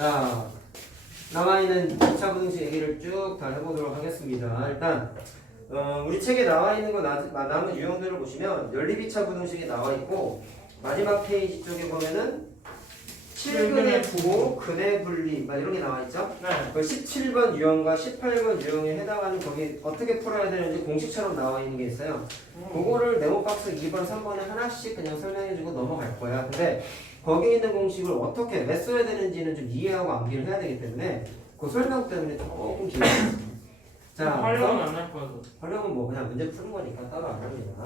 자, 남아있는 2차 부등식 얘기를 쭉 다 해보도록 하겠습니다. 일단 우리 책에 나와있는 거 남은 유형들을 보시면 연립 2차 부등식이 나와있고 마지막 페이지 쪽에 보면은 7근의 부호, 근의 분리 막 이런 게 나와있죠? 네. 그 17번 유형과 18번 유형에 해당하는 거기 어떻게 풀어야 되는지 공식처럼 나와있는 게 있어요. 그거를 네모박스 2번, 3번에 하나씩 그냥 설명해주고 넘어갈 거야. 근데 거기 있는 공식을 어떻게 왜 써야 되는지는 좀 이해하고 암기를 해야 되기 때문에 그 설명 때문에 조금 길어요. 자, 활용은 안 할 거야. 활용은 뭐 그냥 문제 푸는 거니까 따로 안 합니다.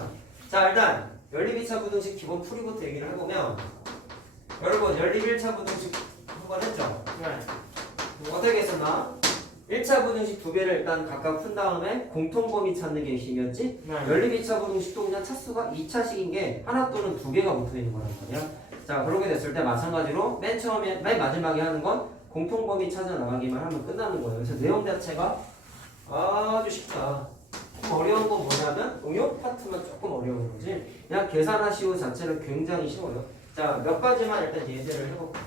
자, 일단 연립 2차 부등식 기본 풀이부터 얘기를 해보면 여러분 연립 1차 부등식 한번 했죠? 네. 어떻게 했었나? 1차 부등식 두 개를 일단 각각 푼 다음에 공통범위 찾는 게 핵심이었지? 네. 연립 2차 부등식도 그냥 차수가 2차식인 게 하나 또는 두 개가 붙어 있는 거란 말이야. 자, 그렇게 됐을 때 마찬가지로 맨 처음에 맨 마지막에 하는 건 공통범위 찾아 나가기만 하면 끝나는 거예요. 그래서 내용 자체가 아주 쉽다. 어려운 건 뭐냐면 응용 파트만 조금 어려운 거지. 그냥 계산하시오 자체는 굉장히 쉬워요. 자, 몇 가지만 일단 예제를 해볼게요.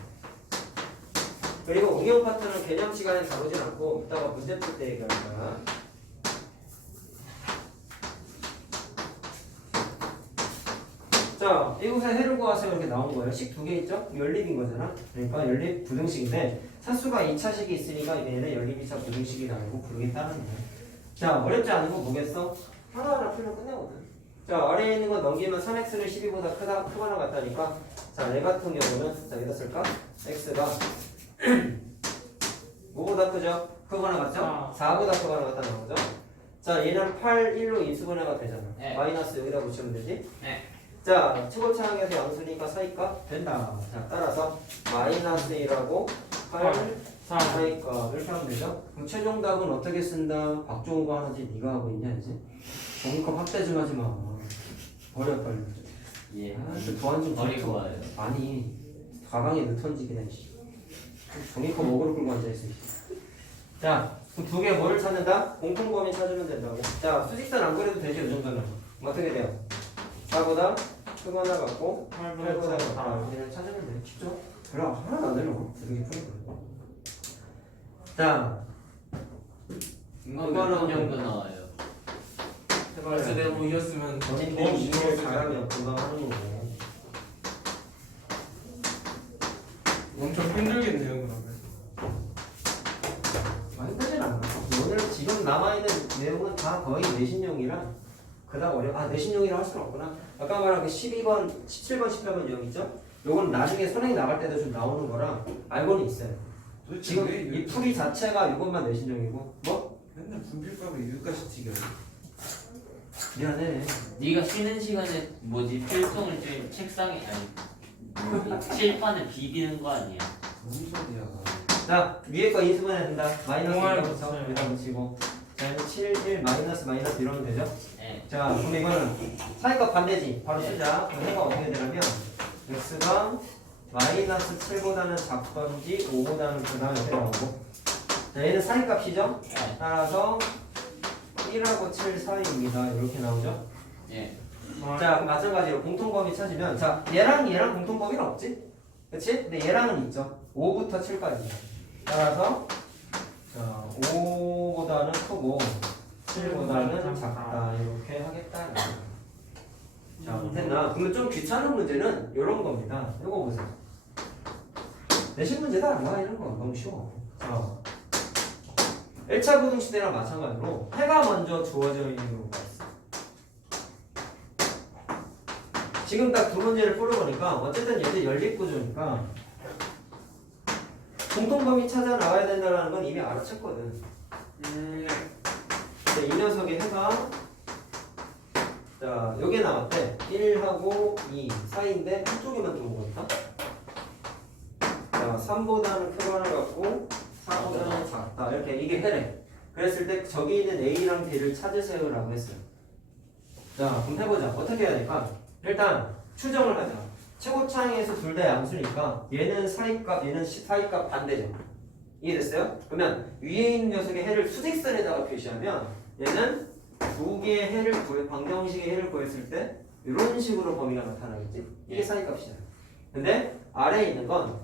그리고 응용 파트는 개념 시간에 다루진 않고 이따가 문제 풀 때 얘기할 거야. 자, 이곳에 해를 구하세요 이렇게 나온 거예요. 식 두 개 있죠? 연립인 거잖아. 그러니까 연립 부등식인데 차수가 2차식이 있으니까 얘는 연립 2차 부등식이 나오고 부르겠다는 거예요. 자, 어렵지 않은 거 뭐겠어? 하나하나 풀면 끝나거든. 자, 아래에 있는 거 넘기면 3x는 12보다 크거나 같다니까. 자, 얘 같은 경우는 자, 여기다 쓸까? x가 5보다 크죠? 크거나 같죠? 4보다 크거나 같다 나오죠? 자, 얘는 8, 1로 인수분해가 되잖아. 네. 마이너스 여기다 붙이면 되지? 네. 자, 최고차항에서 양수니까 사이가 된다. 자, 따라서 마이너스 1하고 8, 4니까 이렇게 하면 되죠? 그럼 최종 답은 어떻게 쓴다? 박종우가 하는지 네가 하고 있냐 이제? 종이컵 확대 좀 하지 마. 버려 빨리. 예. 아, 도안 좀 버리고 줘. 와요. 아니 가방에 넣 던지 그냥. 종이컵 먹으러 끌고 앉아 있어. 자, 그럼 두 개 뭘 찾는다? 공통범위 찾으면 된다고. 자, 수직선 안 그려도 되죠 이 정도면. 어떻게 돼요? 4보다 크거나 같고 8보다 같다. 얘를 찾으면 돼. 쉽죠? 그럼 하나도 안 되려고. 되게 푸는 거. 자, 이거 몇번 정도 나와요? 그래서 내가 뭐 이겼으면 본인들이 이거 잘하면 금방 하는 거고. 엄청 힘들겠네요 그러면. 힘들진 않아. 오늘 지금 남아있는 내용은 다 거의 내신용이라 그닥 어려워. 아, 내신용이라 할 수는 없구나. 아까 말한 그 12번, 17번, 18번 유형 있죠? 요건 나중에 선행이 나갈 때도 좀 나오는 거라 알고는 있어요. 지금 이 풀이 자체가 이것만 내신용이고 뭐? 맨날 분필값을 이유까지 튀겨요. 미안해. 네가 쉬는 시간에 뭐지 필통을 좀 책상에 아니 칠판에 비비는 거 아니야? 무슨 소리야. 자, 위에 거 인수분해 된다. 마이너스 공할 1부터 붙여요. 여기다 붙이고 자, 7, 1, 마이너스 이러면 되죠? 네. 자, 그럼 이거는 사이값 반대지. 바로 쓰자. 그럼 해가 어떻게 되냐면 x가 마이너스 7보다는 작던지 5보다는 크다 이렇게 나오고 자, 얘는 사이값이죠? 네. 따라서 1하고 7 사이입니다. 이렇게 나오죠? 예. 자, 마찬가지로 공통범위 찾으면 자, 얘랑 공통범위는 없지? 그치? 근데 얘랑은 있죠. 5부터 7까지. 따라서 자, 5보다는 크고 7보다는 작다. 이렇게 하겠다. 자, 됐나? 그러면 좀 귀찮은 문제는 이런 겁니다. 이거 보세요. 내신 문제도 안 나와 이런 거 너무 쉬워. 자, 1차 부등식이랑 마찬가지로 해가 먼저 주어져 있는 경우가 있어. 지금 딱 두 문제를 풀어보니까 어쨌든 얘들 연립구조니까 공통범위 찾아 나와야 된다는 건 이미 알아챘거든. 이 녀석의 해가 자, 요게 나왔대. 1하고 2 사이인데 한쪽에만 들어오고 있다. 자, 3보다는 크거나 같고 4보다는 작다. 이렇게 이게 해래. 그랬을 때 저기 있는 A랑 B를 찾으세요 라고 했어요. 자, 그럼 해보자. 어떻게 해야 될까? 일단 추정을 하자. 최고차항에서 둘 다 양수니까 얘는 사이값, 얘는 사이값 반대죠. 이해됐어요? 그러면 위에 있는 녀석의 해를 수직선에다가 표시하면 얘는 두 개의 해를 방정식의 해를 구했을 때 이런 식으로 범위가 나타나겠지? 이게 사이값이잖아. 근데 아래에 있는 건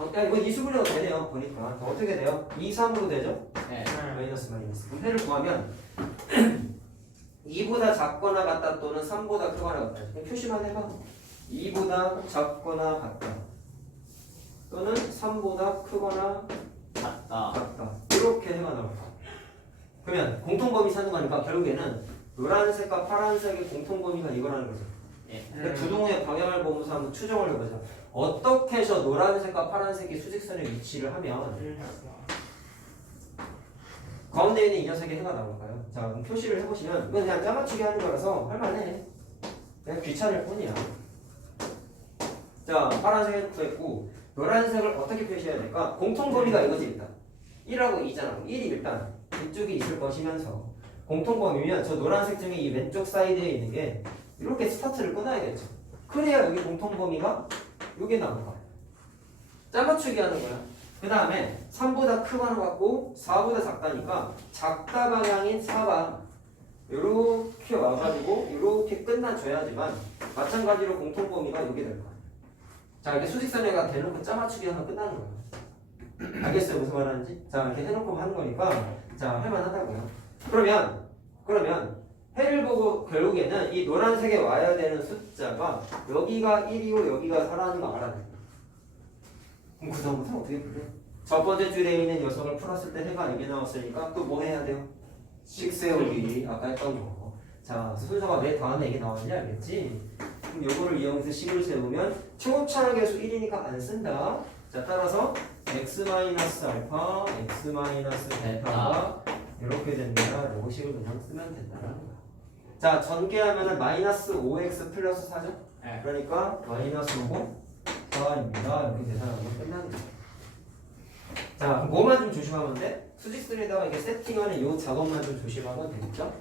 이거 이수분해가 되네요. 보니까 어떻게 돼요? 2, 3으로 되죠? 네. 마이너스 마이너스. 그럼 해를 구하면 2보다 작거나 같다 또는 3보다 크거나 같다. 그냥 표시만 해봐. 2보다 작거나 같다 또는 3보다 크거나 같다. 같다. 이렇게 해가 나올 거야. 그러면 공통범위 찾는 거니까 결국에는 노란색과 파란색의 공통범위가 이거라는 거죠. 예. 근데 두 동의 방향을 보면서 한번 추정을 해보자. 어떻게 해서 노란색과 파란색이 수직선에 위치를 하면 가운데 있는 이 녀석의 해가 나올까요? 자, 그럼 표시를 해보시면 이건 그냥 짜맞추기 하는 거라서 할만해. 그냥 귀찮을 뿐이야. 자, 파란색을 구했고 노란색을 어떻게 표시해야 될까? 공통범위가 이거지 일단. 1하고 2잖아. 그럼 1이 일단 이쪽에 있을 것이면서 공통범위면 저 노란색 중에 이 왼쪽 사이드에 있는 게 이렇게 스타트를 끊어야겠죠. 그래야 여기 공통범위가 여기 나올 거야. 짜맞추기 하는 거야. 그 다음에 3보다 크거나 같고 4보다 작다니까 작다 방향인 4가 이렇게 와가지고 이렇게 끝나줘야지만 마찬가지로 공통범위가 여기 될 거야. 자, 이렇게 수직선에가 대놓고 짜맞추기 하면 끝나는 거야. 알겠어요? 무슨 말 하는지? 자, 이렇게 해놓고 하는 거니까 자, 할만하다고요. 그러면 해를 보고 결국에는 이 노란색에 와야 되는 숫자가 여기가 1이고 여기가 4라는 거 알아야 돼. 그럼 그 다음부터 어떻게 풀래? 첫 번째 줄에 있는 녀석을 풀었을 때 해가 여기 나왔으니까 또 뭐 해야 돼요? 식 세우기 아까 했던 거. 자, 순서가 왜 다음에 이게 나왔는지 알겠지? 그럼 요거를 이용해서 식을 세우면 초곱차의 개수 1이니까 안 쓴다. 자, 따라서 x-알파, x-베타가 이렇게 된다. 요거 식을 그냥 쓰면 된다는 거야. 자, 전개하면은 마이너스 5x 플러스 4죠? 네. 그러니까 마이너스 5 4입니다. 이렇게 계산하면 끝나는 거야. 자, 그럼 뭐만 좀 조심하면 돼? 수직선에다가 이렇게 세팅하는 요 작업만 좀 조심하면 되겠죠?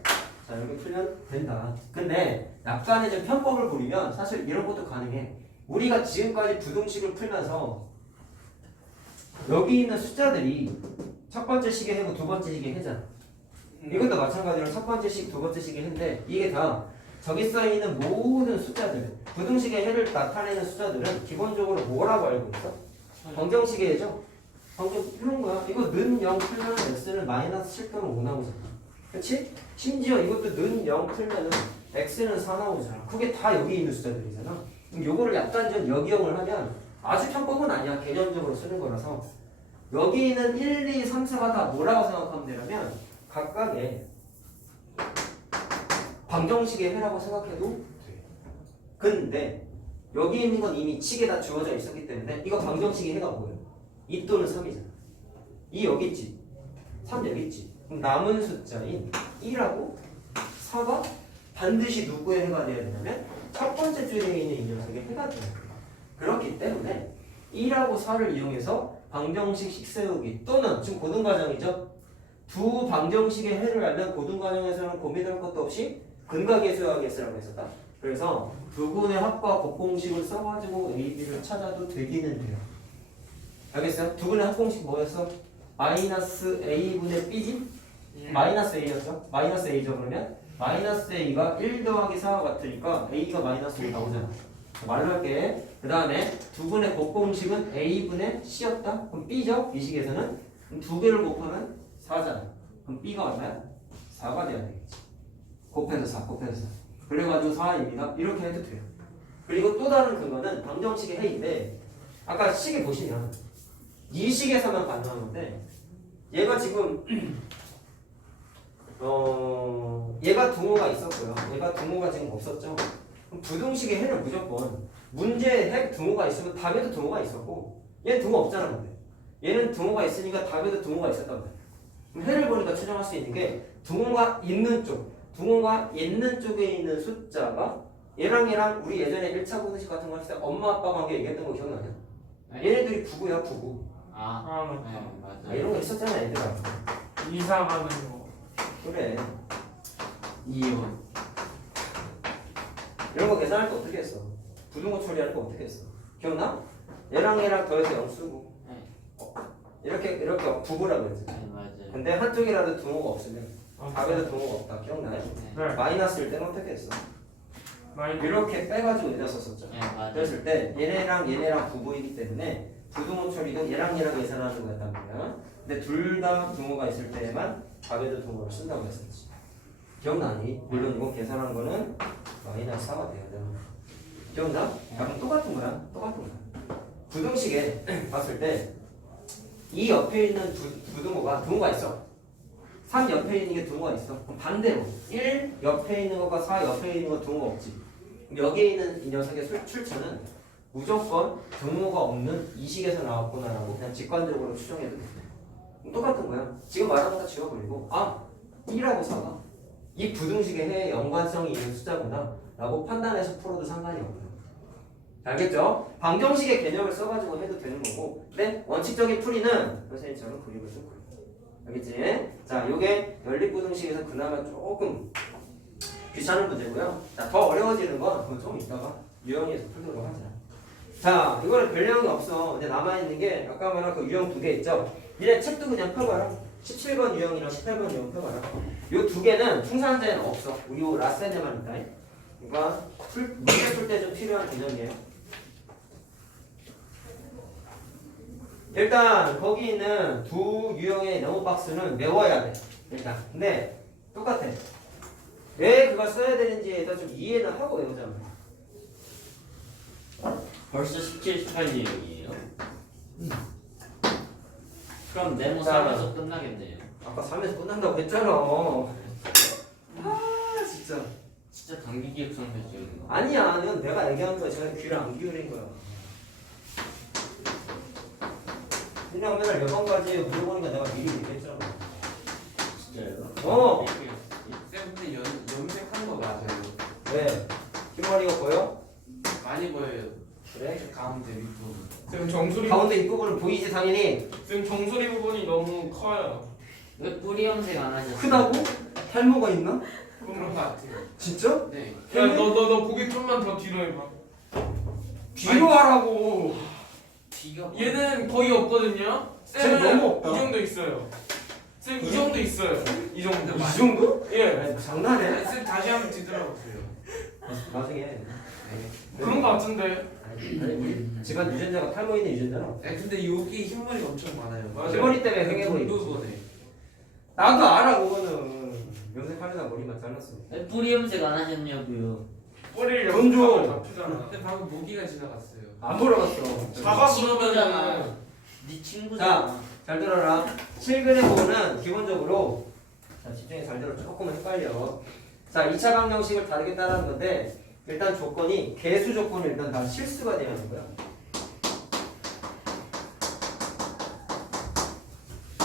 자, 이렇게 풀면 된다. 근데 약간의 좀 편법을 부리면 사실 이런 것도 가능해. 우리가 지금까지 부등식을 풀면서 여기 있는 숫자들이 첫 번째 식의 해고 두 번째 식의 해잖아. 이것도 마찬가지로 첫 번째 식, 두 번째 식의 해인데 이게 다 저기 써 있는 모든 숫자들, 부등식의 해를 나타내는 숫자들은 기본적으로 뭐라고 알고 있어? 방정식의 해죠? 방정 이런 거야. 이거 는 0 풀면 x는 마이너스 7 또는 5 나오잖아. 그렇지? 심지어 이것도 는 0 풀면은 x는 4 나오잖아. 그게 다 여기 있는 숫자들이잖아. 그럼 요거를 약간 좀 역이용을 하면 아주 편법은 아니야. 개념적으로 쓰는 거라서 여기 있는 1, 2, 3, 4가 다 뭐라고 생각하면 되냐면 각각의 방정식의 해라고 생각해도 돼. 근데 여기 있는 건 이미 칙에 다 주어져 있었기 때문에 이거 방정식의 해가 뭐예요? 2 또는 3이잖아. 2 여기 있지. 3 여기 있지. 그럼 남은 숫자인 2라고 4가 반드시 누구의 해가 돼야 되냐면 첫 번째 줄에 있는 이 녀석의 해가 돼야 돼요. 그렇기 때문에 2라고 4를 이용해서 방정식 식 세우기 또는 지금 고등과정이죠. 두 방정식의 해를 알면 고등과정에서는 고민할 것도 없이 근각계수하겠으라고 했었다. 그래서 두 분의 합과 곱공식을 써가지고 A, B를 찾아도 되기는 돼요. 알겠어요? 두 분의 합공식 뭐였어? 마이너스 A분의 B지? 마이너스 A였죠? 마이너스 A죠 그러면? 마이너스 A가 1 더하기 4와 같으니까 A가 마이너스 1 나오잖아. 말로 할게. 그 다음에 두 분의 곱공식은 A분의 C였다? 그럼 B죠? 이 식에서는 그럼 두 개를 곱하면 4잖아. 그럼 B가 얼마야? 4가 돼야 되겠지. 곱해서 4, 곱해서 4. 그래가지고 4입니다. 이렇게 해도 돼요. 그리고 또 다른 근거는 방정식의 해인데 아까 식에 보시면 이 식에서만 가능한 건데 얘가 지금 얘가 등호가 있었고요. 얘가 등호가 지금 없었죠. 그럼 부등식의 해는 무조건 문제에 해 등호가 있으면 답에도 등호가 있었고 얘는 등호 없잖아. 근데 얘는 등호가 있으니까 답에도 등호가 있었단 말이야. 그럼 해를 보니까 추정할 수 있는 게 등호가 있는 쪽 등호가 있는 쪽에 있는 숫자가 얘랑 우리 예전에 1차 부등식 같은 거 할 때 엄마 아빠 관계 얘기했던 거 기억나냐? 얘네들이 부부야 부부. 아, 맞다. 네, 맞아요. 이런 거 있었잖아 얘들아. 이사 가는 거. 그래. 이혼. 이런 거 계산할 때 어떻게 했어? 부등호 처리할 거 어떻게 했어? 기억나? 얘랑 더해서 0 쓰고 네. 이렇게 부부라고 그랬지. 네, 맞아요. 근데 한쪽이라도 등호가 없으면 답에도 등호가 없다. 기억나요? 네. 마이너스일 때는 어떻게 했어? 이렇게 빼가지고 내렸었었죠. 네, 맞아요. 그랬을 때 얘네랑 부부이기 때문에 부등호 처리도 얘랑 계산하는 거였단 말이야. 근데 둘 다 등호가 있을 때에만 답에도 등호를 쓴다고 했었지. 기억나니? 물론 이거 계산한 거는 마이너스 4가 돼야 돼. 기억나? 그럼 똑같은 거야. 똑같은 거야. 부등식에 봤을 때 이 옆에 있는 등호가 있어. 3 옆에 있는 게 등호가 있어. 그럼 반대로 1 옆에 있는 거가 4 옆에 있는 거 등호가 없지. 여기에 있는 이 녀석의 출처는 무조건 등호가 없는 이 식에서 나왔구나라고 그냥 직관적으로 추정해도 돼. 똑같은 거야. 지금 말한 거 다 지워버리고 1하고 4가 이 부등식에 연관성이 있는 숫자구나 라고 판단해서 풀어도 상관이 없어요. 알겠죠? 방정식의 개념을 써가지고 해도 되는 거고 근데 원칙적인 풀이는 선생님처럼 그림을 쓸 거예요. 알겠지? 자, 요게 연립부등식에서 그나마 조금 귀찮은 문제고요. 자, 더 어려워지는 건 그건 좀 이따가 유형에서 풀도록 하자. 자, 이거는 별 내용이 없어. 근데 남아있는 게 아까 말한 그 유형 2개 있죠? 니네 책도 그냥 펴봐라. 17번 유형이랑 18번 유형 펴봐라. 요 2개는 풍산제는 없어. 우리 요 라센에만 있다. 그러니까 문제 풀 때 좀 필요한 개념이에요. 일단 거기 있는 두 유형의 네모 박스는 외워야 돼. 일단. 근데 똑같아. 왜 그걸 써야 되는지에 대해서 좀 이해는 하고 외우자면. 벌써 17, 18유형이에요? 그럼 네모 자. 3에서 끝나겠네요. 아까 3에서 끝난다고 했잖아. 진짜. 진짜 단기 기억 상태죠. 아니야. 이건 내가 얘기하는 거야. 제가 귀를 안 기울인 거야. 그냥 맨날 몇 번까지 물어보니까 내가 미리 얘기했잖아. 진짜요? 쌤 근데 염색한 거 맞아요? 왜? 흰머리가 보여? 많이 보여요. 그래? 저 가운데 윗부분. 쌤 정수리 가운데 입부분은 보이지 당연히. 쌤 정수리 부분이 너무 커요. 왜 뿌리 염색 안 하셨어요? 크다고? 탈모가 있나? 그런 거 같아요. 진짜? 네. 야너너 고개 좀만 더 뒤로 해봐. 뒤로 하라고. 비가 얘는 거의 없거든요. 쌤 쌤은 너무 없다. 이 정도 있어요. 쌤 이 정도 있어요. 이 정도. 이 정도? 예. 아니, 장난해? 쌤 다시 한번 뒤돌아보세요. 나중에. 네. 그런 거 같은데. 아니, 우리 집안 유전자가 탈모 있는 유전자는 없어. 근데 여기 흰머리가 엄청 많아요. 맞아요. 흰머리 때문에 횡해보이. 부분에. 나도 알아 그거는. 염색하려다 머리만 잘랐어. 왜 뿌리 염색 안 하셨냐고요? 뿌리를 돈 줘. 염색하면 잡히잖아. 근데 방금 모기가 지나갔어요. 안 물어봤어. 자가 친구잖아. 그러면은 네 친구잖아. 잘 들어라. 7근의 보호는 기본적으로 자 집중해 잘 들어. 조금은 헷갈려. 자 2차 방정식을 다르게 따라하는 건데 일단 조건이 개수 조건이 일단 다 실수가 돼야 하는 거야.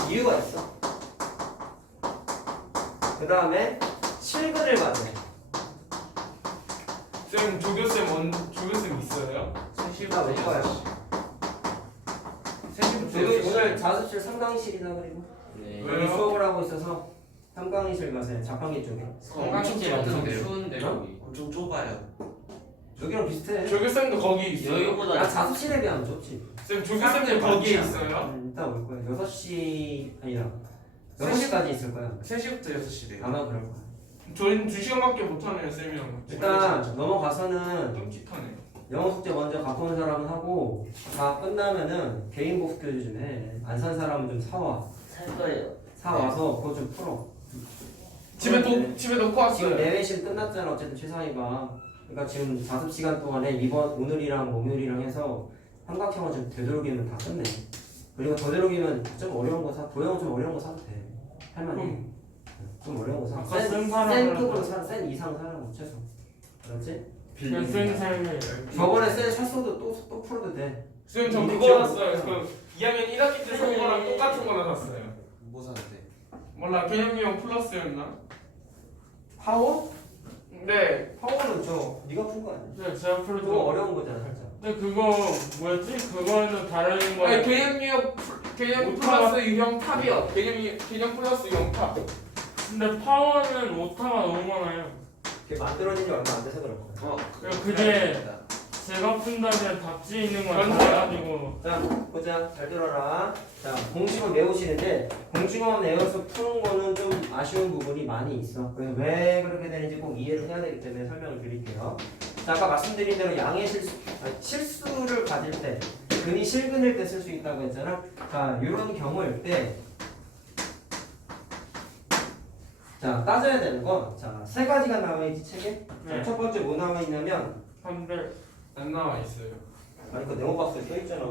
이유가 있어. 그 다음에 7근을 맞아. 쌤 조교쌤 있어요? 나 왜 거야? 오늘 자습실 3강의실이나 그리고 네. 왜요? 여기 수업을 하고 있어서 3강의실 가세요. 자판기 쪽에. 엄청 엄청 없는데요? 추운데 어? 여기. 엄청 좁아요. 여기랑 비슷해. 조교쌤도 거기 있어요. 여기보다 야 자습실에 비하면 좋지. 쌤 조교쌤도 거기에 있어요? 일단 올 거야. 6시 아니라 6시까지 있을 거야. 3시부터 6시래요. 아마 그럴 거야. 저희는 2시간밖에 못하네요 쌤이랑. 일단 넘어가서는 끔찍하네요. 영어 숙제 먼저 갖고 온 사람은 하고 다 끝나면은 개인 복습 교재 좀 해. 안 산 사람은 좀 사와. 살 거예요. 사와서 그거 좀 풀어. 집에 네. 집에 놓고 지금 왔어요. 내외실 끝났잖아. 어쨌든 최상위가. 그러니까 지금 자습 시간 동안에 이번 오늘이랑 목요일이랑 해서 삼각형을 좀 되도록이면 다 끝내. 그리고 되도록이면 좀 어려운 거 사. 도형은 좀 어려운 거 사도 돼. 할만해. 좀 어려운 거 사. 아까 쓴 사람을 센 급으로 사. 센 이상 사라고 최소. 알았지? 쌤 삶을. 저번에 센 샀어도 또 풀어도 돼. 쌤 저 이게 그거 기억- 샀어요. 그 2학년 1학기 때 산 거랑 똑같은 거나 샀어요. 뭐 샀는데? 몰라 개념형 플러스였나? 파워? 네. 파워는 저 네가 푼 거 아니야? 네 제가 그거 풀고. 어려운 거잖아 살짝. 근데 그거 뭐였지? 그거는 다른 거. 아니 개념 플러스 유형 탑이요. 개념 플러스 유형 탑. 근데 파워는 오타가 너무 많아요. 그게 만들어진 지 얼마 안 돼서 그럴 거야. 그게 제가 푼다면 답지 있는 건 그렇죠. 달라가지고. 자 보자. 잘 들어라. 자 공식은 외우시는데 공식만 외워서 푸는 거는 좀 아쉬운 부분이 많이 있어. 그래서 왜 그렇게 되는지 꼭 이해를 해야 되기 때문에 설명을 드릴게요. 자 아까 말씀드린 대로 양의 실수를 가질 때 근이 실근일 때 쓸 수 있다고 했잖아. 자, 이런 경우일 때, 자, 따져야 되는 건, 자, 세 가지가 나와 있지, 책에? 자, 네. 첫 번째 뭐 나와 있냐면, 판별. 안 나와 있어요. 아니, 그 네모박스에 써있잖아.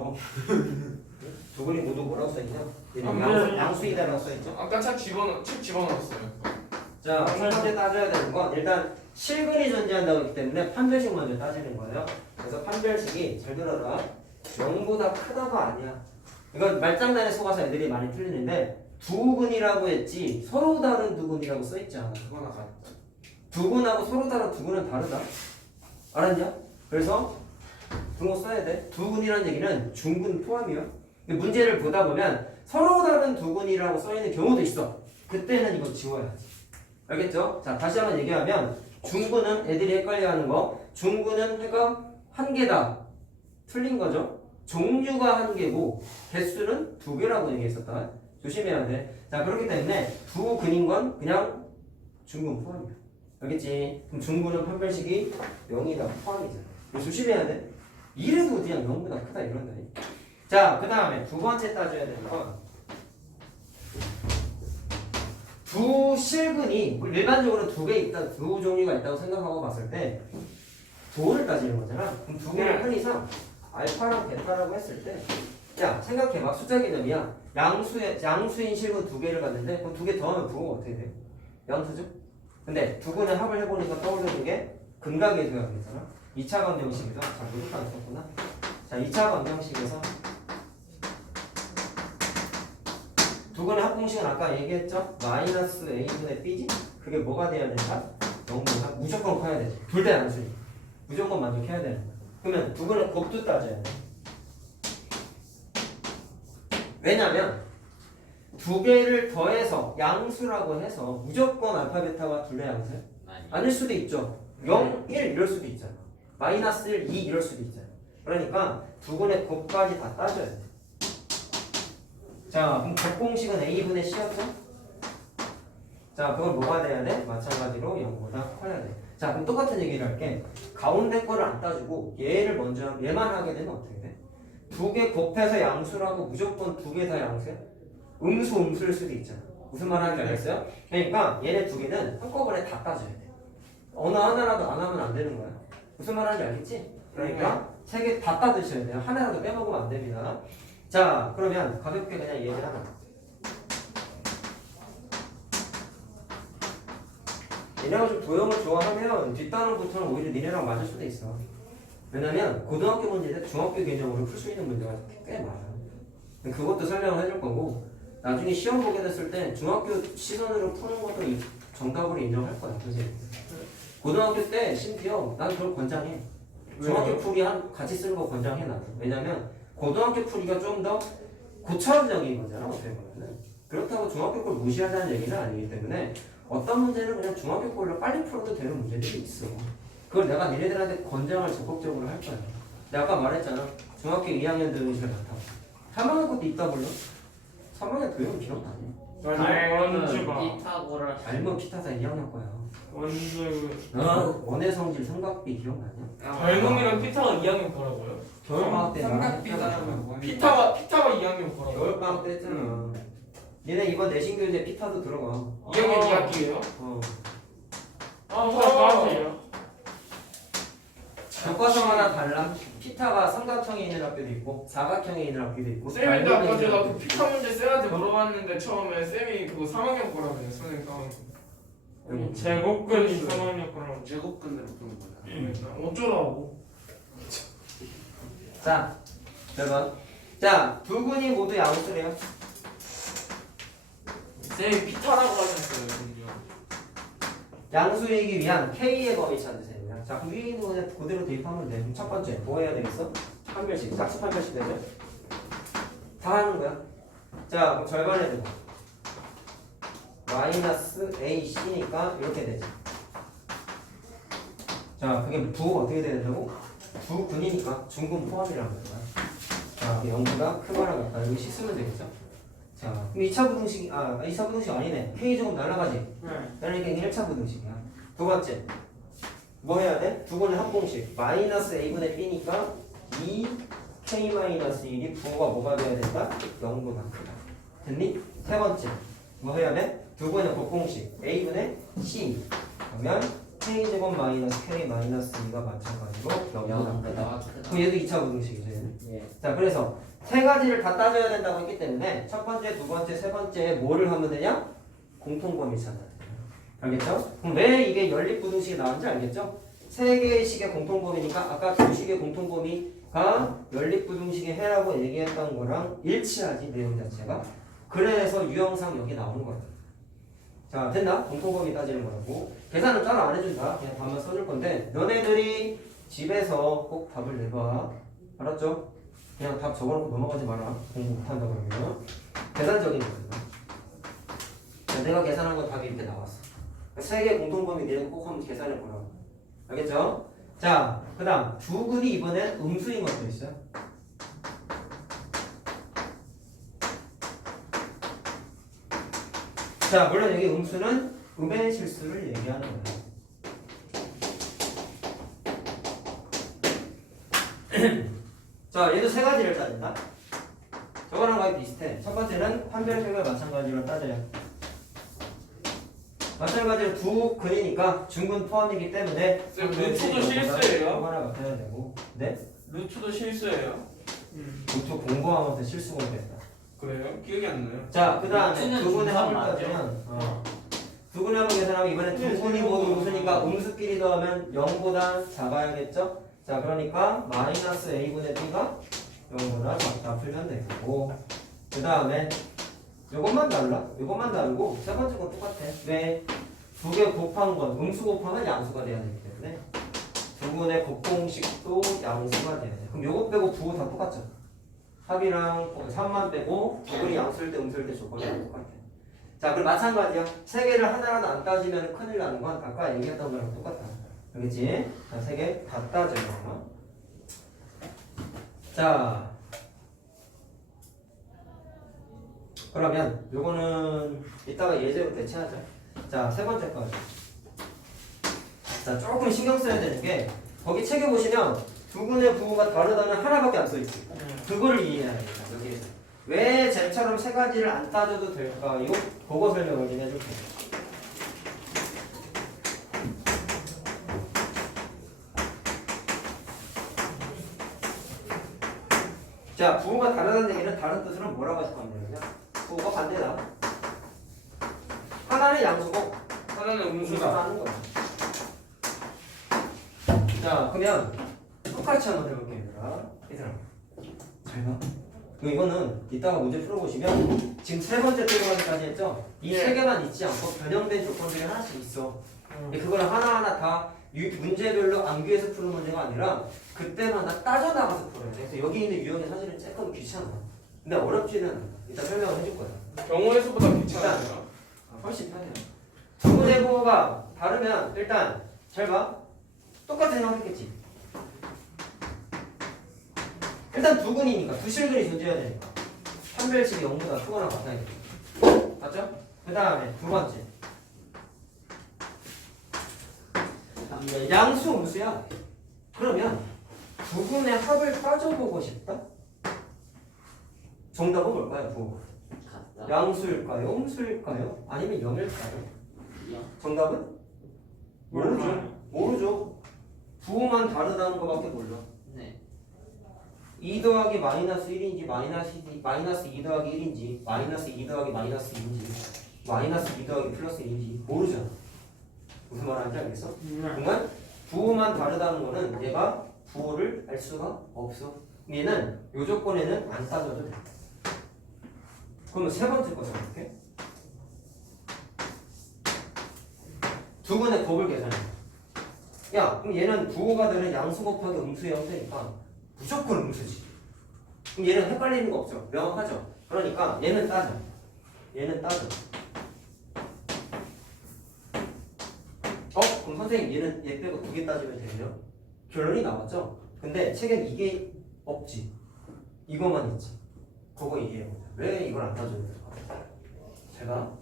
두 분이 모두 뭐라고 써있냐? 판별. 양수이다라고 써있죠? 아까 책 집어넣었어요. 자, 첫 번째 따져야 되는 건, 일단, 실근이 존재한다고 했기 때문에 판별식 먼저 따지는 거예요. 그래서 판별식이, 잘 들어라, 0보다 크다가 아니야. 이건 말장난에 속아서 애들이 많이 틀리는데, 두 근이라고 했지 서로 다른 두 근이라고 써있지 않아. 그거나 같다. 두 근하고 서로 다른 두 근은 다르다. 알았냐? 그래서 그거 써야 돼. 두 근이라는 얘기는 중근 포함이야. 근데 문제를 보다 보면 서로 다른 두 근이라고 써있는 경우도 있어. 그때는 이거 지워야지. 알겠죠? 자, 다시 한번 얘기하면 중근은 애들이 헷갈려하는 거. 중근은 해가 한 개다. 틀린 거죠. 종류가 한 개고 개수는 두 개라고 얘기했었다. 조심해야 돼. 자, 그렇기 때문에 두 근인 건 그냥 중근 포함이야. 알겠지? 그럼 중근은 판별식이 0이다 포함이잖아. 이거 조심해야 돼. 이래도 그냥 0보다 크다 이런다니. 자, 그 다음에 두 번째 따져야 되는 건 두 실근이 일반적으로 두 개 있다, 두 종류가 있다고 생각하고 봤을 때 도를 따지는 거잖아. 그럼 두 개를 편의상 알파랑 베타라고 했을 때, 야, 생각해봐. 숫자 개념이야. 양수인 실근 두 개를 갖는데, 그럼 두 개 더하면 부호가 어떻게 돼? 양수죠? 근데 두 근의 합을 해보니까 떠오르는 게 근각의 조약이잖아. 2차 방정식에서, 자, 무조건 안 썼구나. 자, 2차 방정식에서 두 근의 합공식은 아까 얘기했죠? 마이너스 a분의 b지? 그게 뭐가 돼야 된다? 0보다 무조건 커야 되지. 둘 다 양수니 무조건 만족해야 되는 거야. 그러면 두 근의 곱도 따져야 돼. 왜냐면 두 개를 더해서 양수라고 해서 무조건 알파 베타가 둘 다 양수야? 아닐 수도 있죠. 0, 1 이럴 수도 있잖아. 마이너스 1, 2 이럴 수도 있잖아. 그러니까 두 근의 곱까지 다 따져야 돼. 자, 그럼 곱공식은 a분의 c였죠? 자, 그건 뭐가 돼야 돼? 마찬가지로 0보다 커야 돼. 자, 그럼 똑같은 얘기를 할게. 가운데 거를 안 따지고 얘를 먼저 얘만 하게 되면 어떻게 돼? 두 개 곱해서 양수라고 무조건 두 개 다 양수야? 음수일 수도 있잖아. 무슨 말 하는지 알겠어요? 그러니까 얘네 두 개는 한꺼번에 다 따져야 돼. 어느 하나라도 안 하면 안 되는 거야. 무슨 말 하는지 알겠지? 그러니까 세 개 다 따드셔야 돼요. 하나라도 빼먹으면 안 됩니다. 자, 그러면 가볍게 그냥 얘기를 하나. 얘네가 좀 도형을 좋아하면 뒷단원부터는 오히려 니네랑 맞을 수도 있어. 왜냐면 고등학교 문제인데 중학교 개념으로 풀 수 있는 문제가 꽤 많아요. 그것도 설명을 해줄 거고 나중에 시험 보게 됐을 때 중학교 시선으로 푸는 것도 정답으로 인정할 거야. 선생님. 고등학교 때 심지어 난 그걸 권장해. 중학교 풀이 같이 쓰는 거 권장해 나는. 왜냐면 고등학교 풀이가 좀 더 고차원적인 거잖아. 어떻게 보면은. 그렇다고 중학교 걸 무시하자는 얘기는 아니기 때문에 어떤 문제는 그냥 중학교 걸로 빨리 풀어도 되는 문제들이 있어. 그걸 내가 니네들한테 권장을 적극적으로 할 거야. 내가 아까 말했잖아. 중학교 2학년 도형이 제일 많다고. 3학년 것도 있다 물론. 3학년 도형 기억나니? 원주가. 피타고라 닮은 피타사 2학년 거야. 원주. 원의 성질 삼각비 기억나냐? 닮음이랑 피타가 2학년 거라고요? 겨울방학 때 삼각비다라는 말하니까. 피타가 2학년 거라고. 겨울방학 때 했잖아. 니네 이번 내신교재 피타도 들어가. 2학년 2학기예요? 어. 맞아요. 교과서마다 달라. 피타가 삼각형에 있는 학교도 있고 사각형에 있는 학교도 있고. 쌤인데 닮음에 아까 있는 제가 학교도 그 있고. 피타 문제 쌤한테 물어봤는데 처음에 쌤이 그거 3학년 거라면요. 선생님 까먹고. 제곱근이 3학년 거라고. 제곱근으로 푸는 거야. 어쩌라고. 자, 몇 번? 자, 두 군이 모두 양수래요. 쌤이 피타라고 하셨어요. 그럼요. 양수이기 위한 K의 범위 찾으세요. 자, 그럼 위에 있는 거는 그대로 대입하면 돼. 그럼 첫 번째 뭐 해야 되겠어? 판별식, 짝수 판별식 되죠? 다 하는 거야. 자, 그럼 절반에 되고 마이너스 AC니까 이렇게 되지. 자, 그게 부호가 어떻게 돼야 된다고? 두 근이니까 중근 포함이라는 거야. 자, 0보다 크거나 같다. 여기 C 쓰면 되겠죠? 자, 그럼 2차 부등식, 2차 부등식 아니네. K 조금 날라가지? 네. 그러니까 이게 1차 부등식이야. 두 번째, 뭐 해야 돼? 두 번의 합공식. 마이너스 A분의 B니까 2 k-1이 부호가 뭐가 돼야 된다? 0보다 크다. 됐니? 세 번째 뭐 해야 돼? 두분의 곱공식 a분의 c 그러면 k제곱 마이너스 k 마이너스 2가 마찬가지로 0보다 크다. 그럼 얘도 2차 부등식이죠. 얘는. 예. 자 그래서 세 가지를 다 따져야 된다고 했기 때문에 첫 번째, 두 번째, 세 번째에 뭐를 하면 되냐? 공통범위 찾아야 돼. 알겠죠? 그럼 왜 이게 연립부등식이 나왔는지 알겠죠? 세 개의 식의 공통범위니까 아까 두 식의 공통범위가 연립부등식의 해라고 얘기했던 거랑 일치하지 내용 자체가. 그래서 유형상 여기 나오는 거야. 자 됐나? 공통범위 따지는 거라고. 계산은 따로 안 해준다. 그냥 답만 써줄 건데 너네들이 집에서 꼭 답을 내봐. 알았죠? 그냥 답 적어놓고 넘어가지 마라. 공부 못한다 그러면. 계산적인 거거든. 내가 계산한 건 답이 이렇게 나왔어. 세 개 공통범위 내고 꼭 한번 계산해 보라고. 알겠죠? 자, 그 다음 두근이 이번엔 음수인 것도 있어요. 자, 물론 여기 음수는 음의 실수를 얘기하는 거예요. 자, 얘도 세 가지를 따진다. 저거랑 거의 비슷해. 첫 번째는 판별식을 마찬가지로 따져요. 마찬가지로 두 근이니까 중근 포함이기 때문에 쌤, 루트도 실수예요? 하나 같아야 되고. 네? 루트도 실수예요. 루트 공부하면서 실수가 됐다. 그래요? 기억이 안 나요. 자, 그 다음에 루트는 두 근의 합을 중간 맞죠? 따지면 두 근의 합을 계산하면 이번엔 두 근이 모두 음수니까 음수끼리 더하면 0보다 작아야겠죠? 자, 그러니까 마이너스 a분의 b가 0보다 작다 풀면 되고 그 다음에 요것만 달라. 요것만 다르고 세 번째 건 똑같아. 왜? 두 개 곱한 건 음수 곱하면 양수가 돼야 되기 때문에 두 분의 곱공식도 양수가 돼야 돼. 그럼 요것 빼고 부호 다 똑같죠. 합이랑 3만 빼고 두분이 양수일 때 음수일 때 조건이랑 똑같아. 자, 그럼 마찬가지야. 세 개를 하나라도 안 따지면 큰일 나는 건 아까 얘기했던 거랑 똑같아. 알겠지? 자, 세 개 다 따져요. 자, 그러면 요거는 이따가 예제로 대체하자. 자, 세 번째 거죠. 자, 조금 신경 써야 되는 게 거기 책에 보시면 두 군의 부호가 다르다는 하나밖에 안 써 있어. 그거를 이해해야 됩니다. 여기에서 왜 쟤처럼 세 가지를 안 따져도 될까요? 그거 설명을 좀 해줄게. 자, 부호가 다르다는 얘기는 다른 뜻으로 뭐라고 하실 겁니다. 부호가 반대다. 하나는 양수고 하나는 음수가 음수다. 하는 거야. 자, 그러면 똑같이 한번 해볼게요. 얘들아, 잘 봐. 그럼 이거는 이따가 문제 풀어보시면 지금 세 번째 들어가기까지 했죠? 이 세 개만 있지 않고 변형된 조건들이 하나씩 있어. 근데 그걸 하나하나 다 문제별로 암기해서 푸는 문제가 아니라 그때마다 따져나가서 풀어야 돼. 그래서 여기 있는 유형이 사실은 조금 귀찮아. 근데 어렵지는 않아. 이따 설명을 해줄 거야. 경우에서보다 귀찮아요. 훨씬 편해요. 두 분의 부호가 다르면 일단 잘 봐. 똑같은 생각했겠지. 일단 두 근이니까 두 실근이 존재해야 되니까 판별식이 0보다 크거나 같아야 돼. 맞죠? 그 다음에 두 번째 양수 음수야. 그러면 두 근의 합을 따져보고 싶다? 정답은 뭘까요? 부호. 같다. 양수일까요? 음수일까요? 아니면 0일까요? 정답은? 모르죠. 모르죠. 부호만 다르다는 거밖에 몰라. 네. 2 더하기 마이너스 1인지 마이너스 2 더하기 1인지 마이너스 2 더하기 마이너스 2인지 마이너스 2 더하기 플러스 1인지 모르잖아. 무슨 말 하는지 알겠어? 그러면 부호만 다르다는 거는 얘가 부호를 알 수가 없어. 얘는 요 조건에는 안 따져도 돼. 그러면 세 번째 거 생각해. 두 분의 곱을 계산해. 야, 그럼 얘는 부호가 되는 양수 곱하기 음수의 형태니까 무조건 음수지. 그럼 얘는 헷갈리는 거 없죠? 명확하죠? 그러니까 얘는 따져. 얘는 따져. 그럼 선생님 얘는 얘 빼고 두 개 따지면 되네요? 결론이 나왔죠? 근데 책엔 이게 없지. 이거만 있지. 그거 이해해보자. 왜 이걸 안 따져야 될까? 제가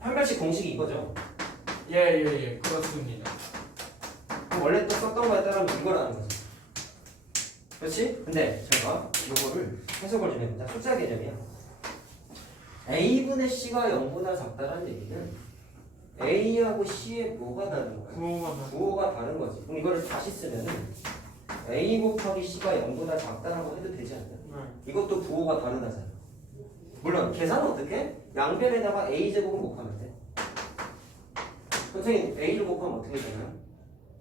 판별식 공식이 이거죠. 예예예 그렇습니다. 그럼 원래 또 썼던 거에 따르면 이거라는 거지. 그렇지? 근데 제가 이거를 해석을 좀 해보자. 숫자 개념이야. A분의 C가 0보다 작다는 얘기는 A하고 C의 뭐가 다른 거야? 부호가 부호가 다른 거지. 그럼 이거를 다시 쓰면은 A 곱하기 C가 0보다 작다라고 해도 되지 않냐? 이것도 부호가 다르다잖아. 물론 계산은 어떻게? 양변에다가 A제곱을 곱하면 돼. 선생님 A를 곱하면 어떻게 되나요?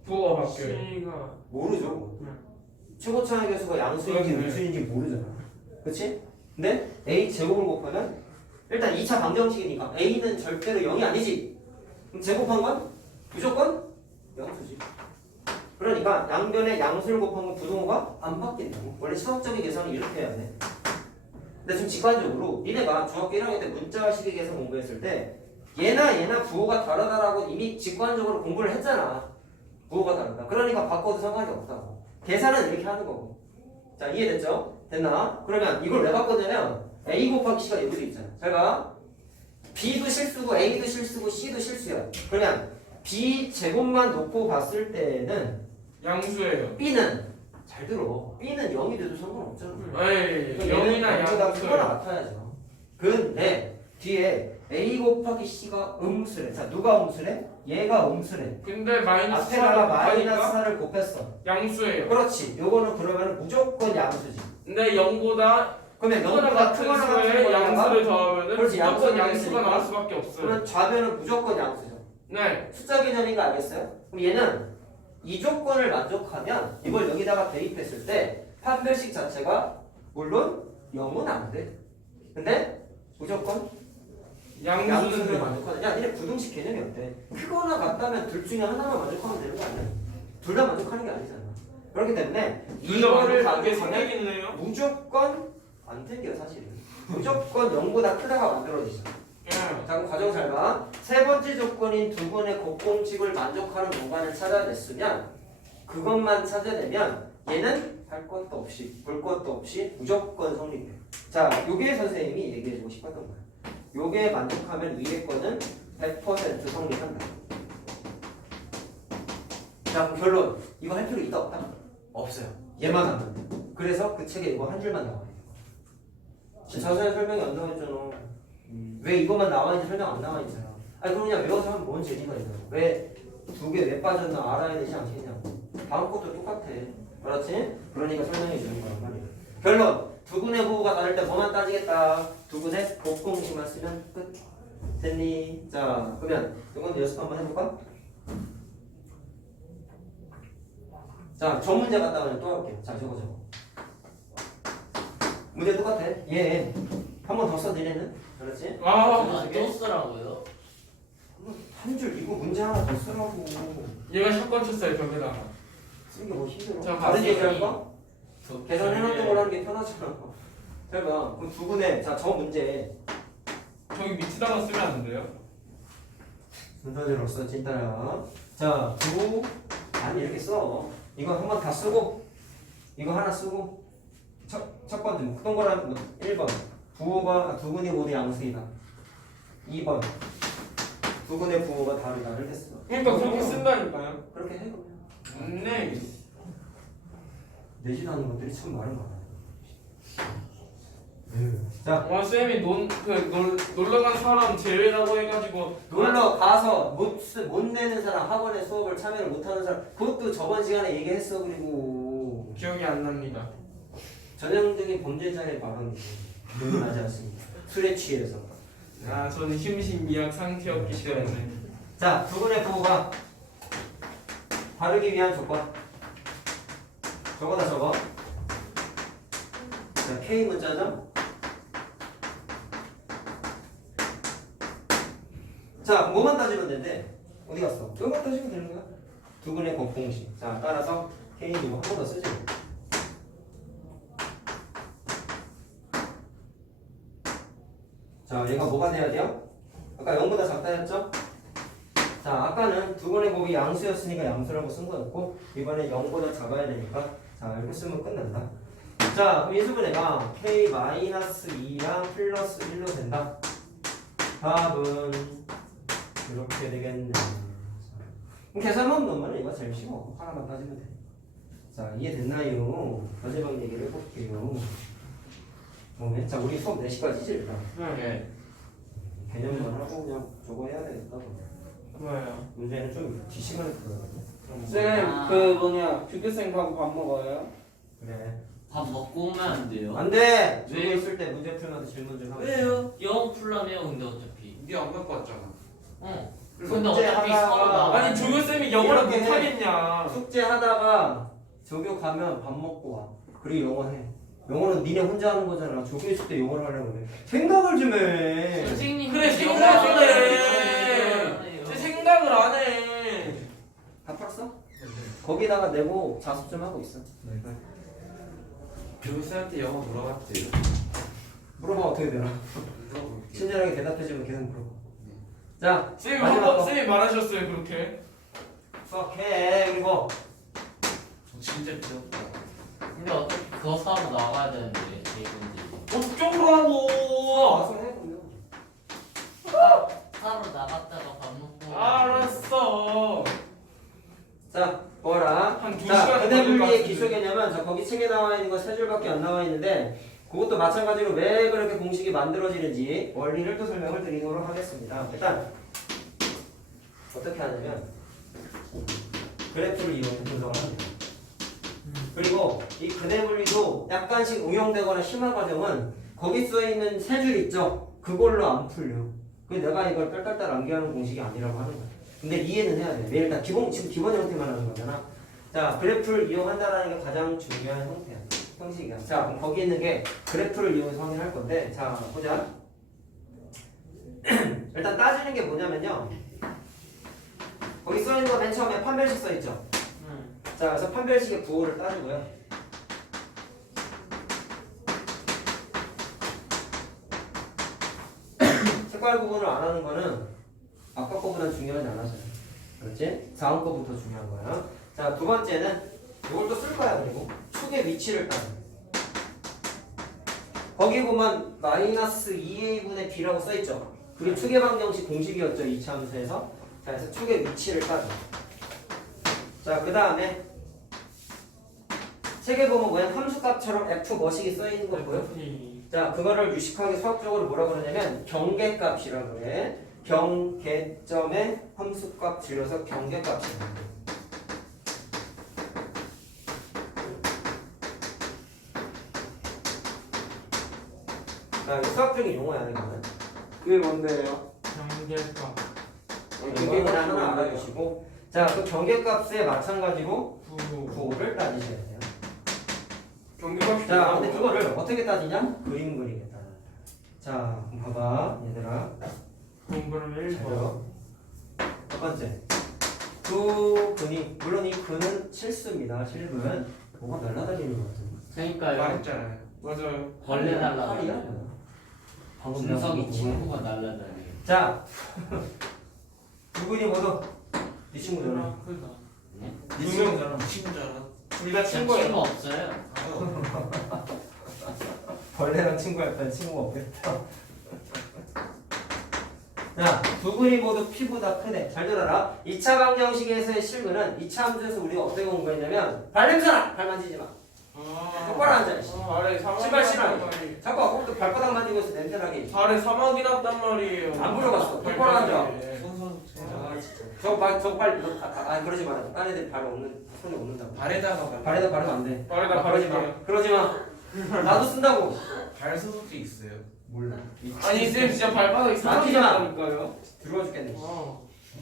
부호가 바뀌어요. C가 모르죠. 네. 최고차의 개수가 양수인지 그렇네. 음수인지 모르잖아. 그치? 근데 A 제곱을 곱하면 일단 2차 방정식이니까 A는 절대로 0이 아니지. 그럼 제곱한 건 무조건 양수지. 그러니까 양변에 양수를 곱하면 부동호가 안 바뀐다고. 원래 수학적인 계산은 이렇게 해야 돼. 근데 지금 직관적으로 니네가 중학교 1학년 때 문자식의 계산 공부했을 때 얘나 부호가 다르다라고 이미 직관적으로 공부를 했잖아. 부호가 다르다. 그러니까 바꿔도 상관이 없다고. 계산은 이렇게 하는 거고. 자, 이해됐죠? 됐나? 그러면 이걸 왜 바꿨냐면 A 곱하기 C가 여기도 있잖아. 잘 봐. B도 실수고 A도 실수고 C도 실수야. 그러면 B 제곱만 놓고 봤을 때는 양수예요. B는 잘 들어. B는 0이 돼도 상관없잖아. 에이, 그러니까 얘는 0이나 양보다 크거나 양수예요. 같아야죠. 근데 뒤에 A 곱하기 C가 음수래. 자, 누가 음수래? 얘가 음수래. 근데 마이너스 앞에다가 4를 마이너스 곱하니까 4를 곱했어. 양수예요. 그렇지. 요거는 그러면 무조건 양수지. 근데 0보다 그러면 크거나 0보다 같은 크거나 같은 수에 거에다가 양수를 더하면은 그렇지, 무조건 양수를 양수가 했으니까. 나올 수밖에 없어요. 그러면 좌변은 무조건 양수죠. 네. 숫자 개념인 거 알겠어요? 그럼 얘는 이 조건을 만족하면 이걸 여기다가 대입했을 때 판별식 자체가 물론 0은 안 돼. 근데 무조건 양수를 양수는 만족하는. 야, 니네 부등식 개념이 어때? 크거나 같다면 둘 중에 하나만 만족하면 되는 거 아니야? 둘 다 만족하는 게 아니잖아. 그렇기 때문에 이거를 그게 만족하면 생기겠네요. 무조건 안 생겨 사실은. 무조건 0보다 크다가 만들어지죠. 자, 그럼 과정 잘 봐. 세 번째 조건인 두근의 곱공식을 만족하는 공간을 찾아냈으면 그것만 찾아내면 얘는 할 것도 없이 볼 것도 없이 무조건 성립해. 자, 요게 선생님이 얘기해주고 싶었던 거야. 요게 만족하면 위에 거는 100% 성립한다. 자, 그럼 결론. 이거 할 필요 있다 없다? 없어요. 얘만 하면 돼. 그래서 그 책에 이거 한 줄만 나와요. 자세한 설명이 안 나와있잖아. 왜 이것만 나와있는지 설명 안 나와있잖아. 아니 그럼 그냥 외워서 하면 뭔 재미가 있나. 왜 두 개 왜 빠졌나 알아야 되지 않겠냐고. 다음 것도 똑같아. 그렇지? 그러니까 설명해 주는 거란 말이야. 결론. 두근의 부호가 다를 때 뭐만 따지겠다. 두근의 곱공식만 쓰면 끝. 됐니? 자, 그러면 이건 연습 한번 해볼까? 자, 저 문제 갔다 오면 또 할게요. 자, 저거. 문제 똑같아. 얘 한 번 더 써드리는. 그렇지? 아, 또 쓰라고요? 한 줄 이거 문제 하나 더 쓰라고. 얘가 샷건 쳤어요 벽에다가. 쓰는 게 뭐 힘들어. 자, 다른 봤어요. 얘기할까? 계산해놓는 걸 하는 게 편하잖아. 잘 봐. 그럼 두 분의 자, 저 문제 저기 밑에다가 쓰면 안 돼요? 순서대로 써 진짜야. 자, 두 아니 이렇게 써. 이거 한 번 다 쓰고 이거 하나 쓰고 첫 번째 뭐 어떤 거라는 1번 부호가 두 분이 모두 양수이다. 2번 두 분의 부호가 다르다. 이렇게 써. 그러니까 그렇게 쓴다니까요. 그렇게 해 그러면. 네. 내지도 않는 것들이 참 많은 거야. 자, 쌤이 놀러 간 사람 제외라고 해가지고 놀러 가서 못 내는 사람, 학원에 수업을 참여를 못하는 사람, 그것도 저번 시간에 얘기했어. 그리고 기억이 안 납니다. 전형적인 범죄자의 발언이 나지 않습니다. 술에 취해서. 아, 저는 심신미약 상태였기 때문에. 자, 두 분의 부호가 다르기 위한 조건. 저거다 저거. 자, K 문자죠. 자, 뭐만 따지면 되는데 어디 갔어? 이거만 따지면 되는 거야. 두 분의 곱공식. 자, 따라서 K 이거 한 번 더 쓰지. 자, 얘가 뭐가 돼야 돼요? 아까 0보다 작다 했죠? 자, 아까는 두 번의 곱이 양수였으니까 양수라고 쓴 거였고 이번에 0보다 작아야 되니까 자, 이렇게 쓰면 끝난다. 자, 그럼 인수분해가 K-2랑 플러스 1로 된다. 답은 이렇게 되겠네. 그럼 계산만 넣으면 이거 제일 쉬워. 하나만 따지면 돼. 자, 이해됐나요? 마지막 얘기를 해볼게요. 자, 우리 수업 4시까지지 일단. 네. 개념만 하고 그냥 저거 해야 되겠다. 뭐예요? 문제는 좀 뒷시간에 들어가거든. 쌤, 그 뭐냐 규규쌤하고 밥 먹어요? 그래. 밥 먹고 오면 안 돼요? 안 돼! 저기 왜요? 있을 때 문제 풀면서 질문 좀 하고. 왜요? 영어 풀라며 근데 어차피 니안 갖고 왔잖아. 어 숙제 근데 어차피 하다가- 서로 나와 아니 조교쌤이 영어를 이렇게 못하겠냐. 숙제 하다가 조교 가면 밥 먹고 와. 그리고 영어 해. 영어는 니네 혼자 하는 거잖아. 조교 있을 때 영어를 하려고 그래. 생각을 좀 해. 선생님 그래, 생각을 해. 제 생각을 안 해. 다 풀었어? 거기다가 내고 자습 좀 하고 있어. 교수한테 영어 물어봤대요. 물어봐 어떻게 되나? 물어볼게. 친절하게 대답해주면 계속 물어봐. 자, 쌤이 마지막 한번 거. 쌤이 말하셨어요 그렇게. 수학해. 그리고 저 진짜 귀엽다. 근데 어차피 그거 사러 나가야 되는데 대군지 어쩌라고. 와서 해. 그러면. 사러 나갔다가 밥 먹고 알았어. 자, 뭐라? 한두 자, 시간은 근대 걸릴 것 분리의 같은데. 기초 개념은 저 거기 책에 나와 있는 거 세 줄밖에 안 나와 있는데 그것도 마찬가지로 왜 그렇게 공식이 만들어지는지 원리를 또 설명을 드리도록 하겠습니다. 일단 어떻게 하냐면 그래프를 이용해서 분석을 합니다. 그리고 이 근대 분리도 약간씩 응용되거나 심화 과정은 거기 써 있는 세 줄 있죠? 그걸로 안 풀려. 그 내가 이걸 딸딸딸 암기하는 공식이 아니라고 하는 거야. 근데 이해는 해야 돼. 매일 다 지금 기본 형태만 하는 거잖아. 자, 그래프를 이용한다라는 게 가장 중요한 형태야. 형식이야. 자, 그럼 거기 있는 게 그래프를 이용해서 확인할 건데, 자, 보자. 일단 따지는 게 뭐냐면요. 거기 써 있는 거 맨 처음에 판별식 써 있죠. 자, 그래서 판별식의 부호를 따지고요. 색깔 구분을 안 하는 거는 아까 거보다 중요하지 않아서요. 그렇지? 다음 거부터 중요한 거야. 자, 두 번째는 이걸 또 쓸 거야. 그리고 축의 위치를 따져. 거기 보면 마이너스 2a분의 b라고 써 있죠. 그게 축의 방정식 공식이었죠. 이차 함수에서. 자, 그래서 축의 위치를 따져. 자, 그 다음에 책에 보면 뭐야? 함수값처럼 f 뭐식이 써 있는 거 보여? 자, 그거를 유식하게 수학적으로 뭐라 그러냐면 경계값이라고 그래. 경계점의 함수값 줄여서 경계값이라고 해. 자, 이거 수학적인 용어야, 이거는. 그게 뭔데요? 경계값 그게 그냥 하나 알아주시고. 자, 그 경계값에 마찬가지로 부호 부호를 따지셔야 돼요. 경기값이. 자, 근데 그거를 어떻게 따지냐? 그림 그리겠다. 자, 그럼 봐봐, 얘들아. 그럼 잘 1번 들어. 첫 번째. 두 근이, 물론 이 근은 실수입니다. 실근. 뭐가 날아다니는 것 같은데. 그러니까요 말했잖아요. 맞아요. 벌레 팔이야? 날라다녀요 방금 내가 준석이 보고 친구가 날라다녀요 자, 두 분이 모두 네 친구잖아. 크다 네 친구잖아. 친구잖아. 둘다 친구 친구예요. 없어요 벌레랑 친구할 땐 친구가 없겠다. 자, 두 분이 모두 피보다 크네. 잘 들어라. 2차 방정식에서의 실근은 2차 함수에서 우리가 어떻게 공부했냐면 발냄새나! 발 만지지 마. 똑바로 앉아. 발에 사막이 신발 신어. 났단 말이에요. 자꾸 아까부터 발바닥 만지고 있어. 냄새나게. 발에 사막이 났단 말이에요. 안 불러갔어. 똑바로 앉아. 손손. 저거 빨리 그러지 마라. 딴 애들 발 없는 손이 없는다고. 발에다가 발. 발에다 바르면 안 돼. 발에다 그러지 마. 바르세요. 그러지 마. 나도 쓴다고. 발 소독제 있어요. 몰라. 아니 쌤 진짜 발바닥에 사막이 만지지 마. 났다니까요. 들어와 죽겠네.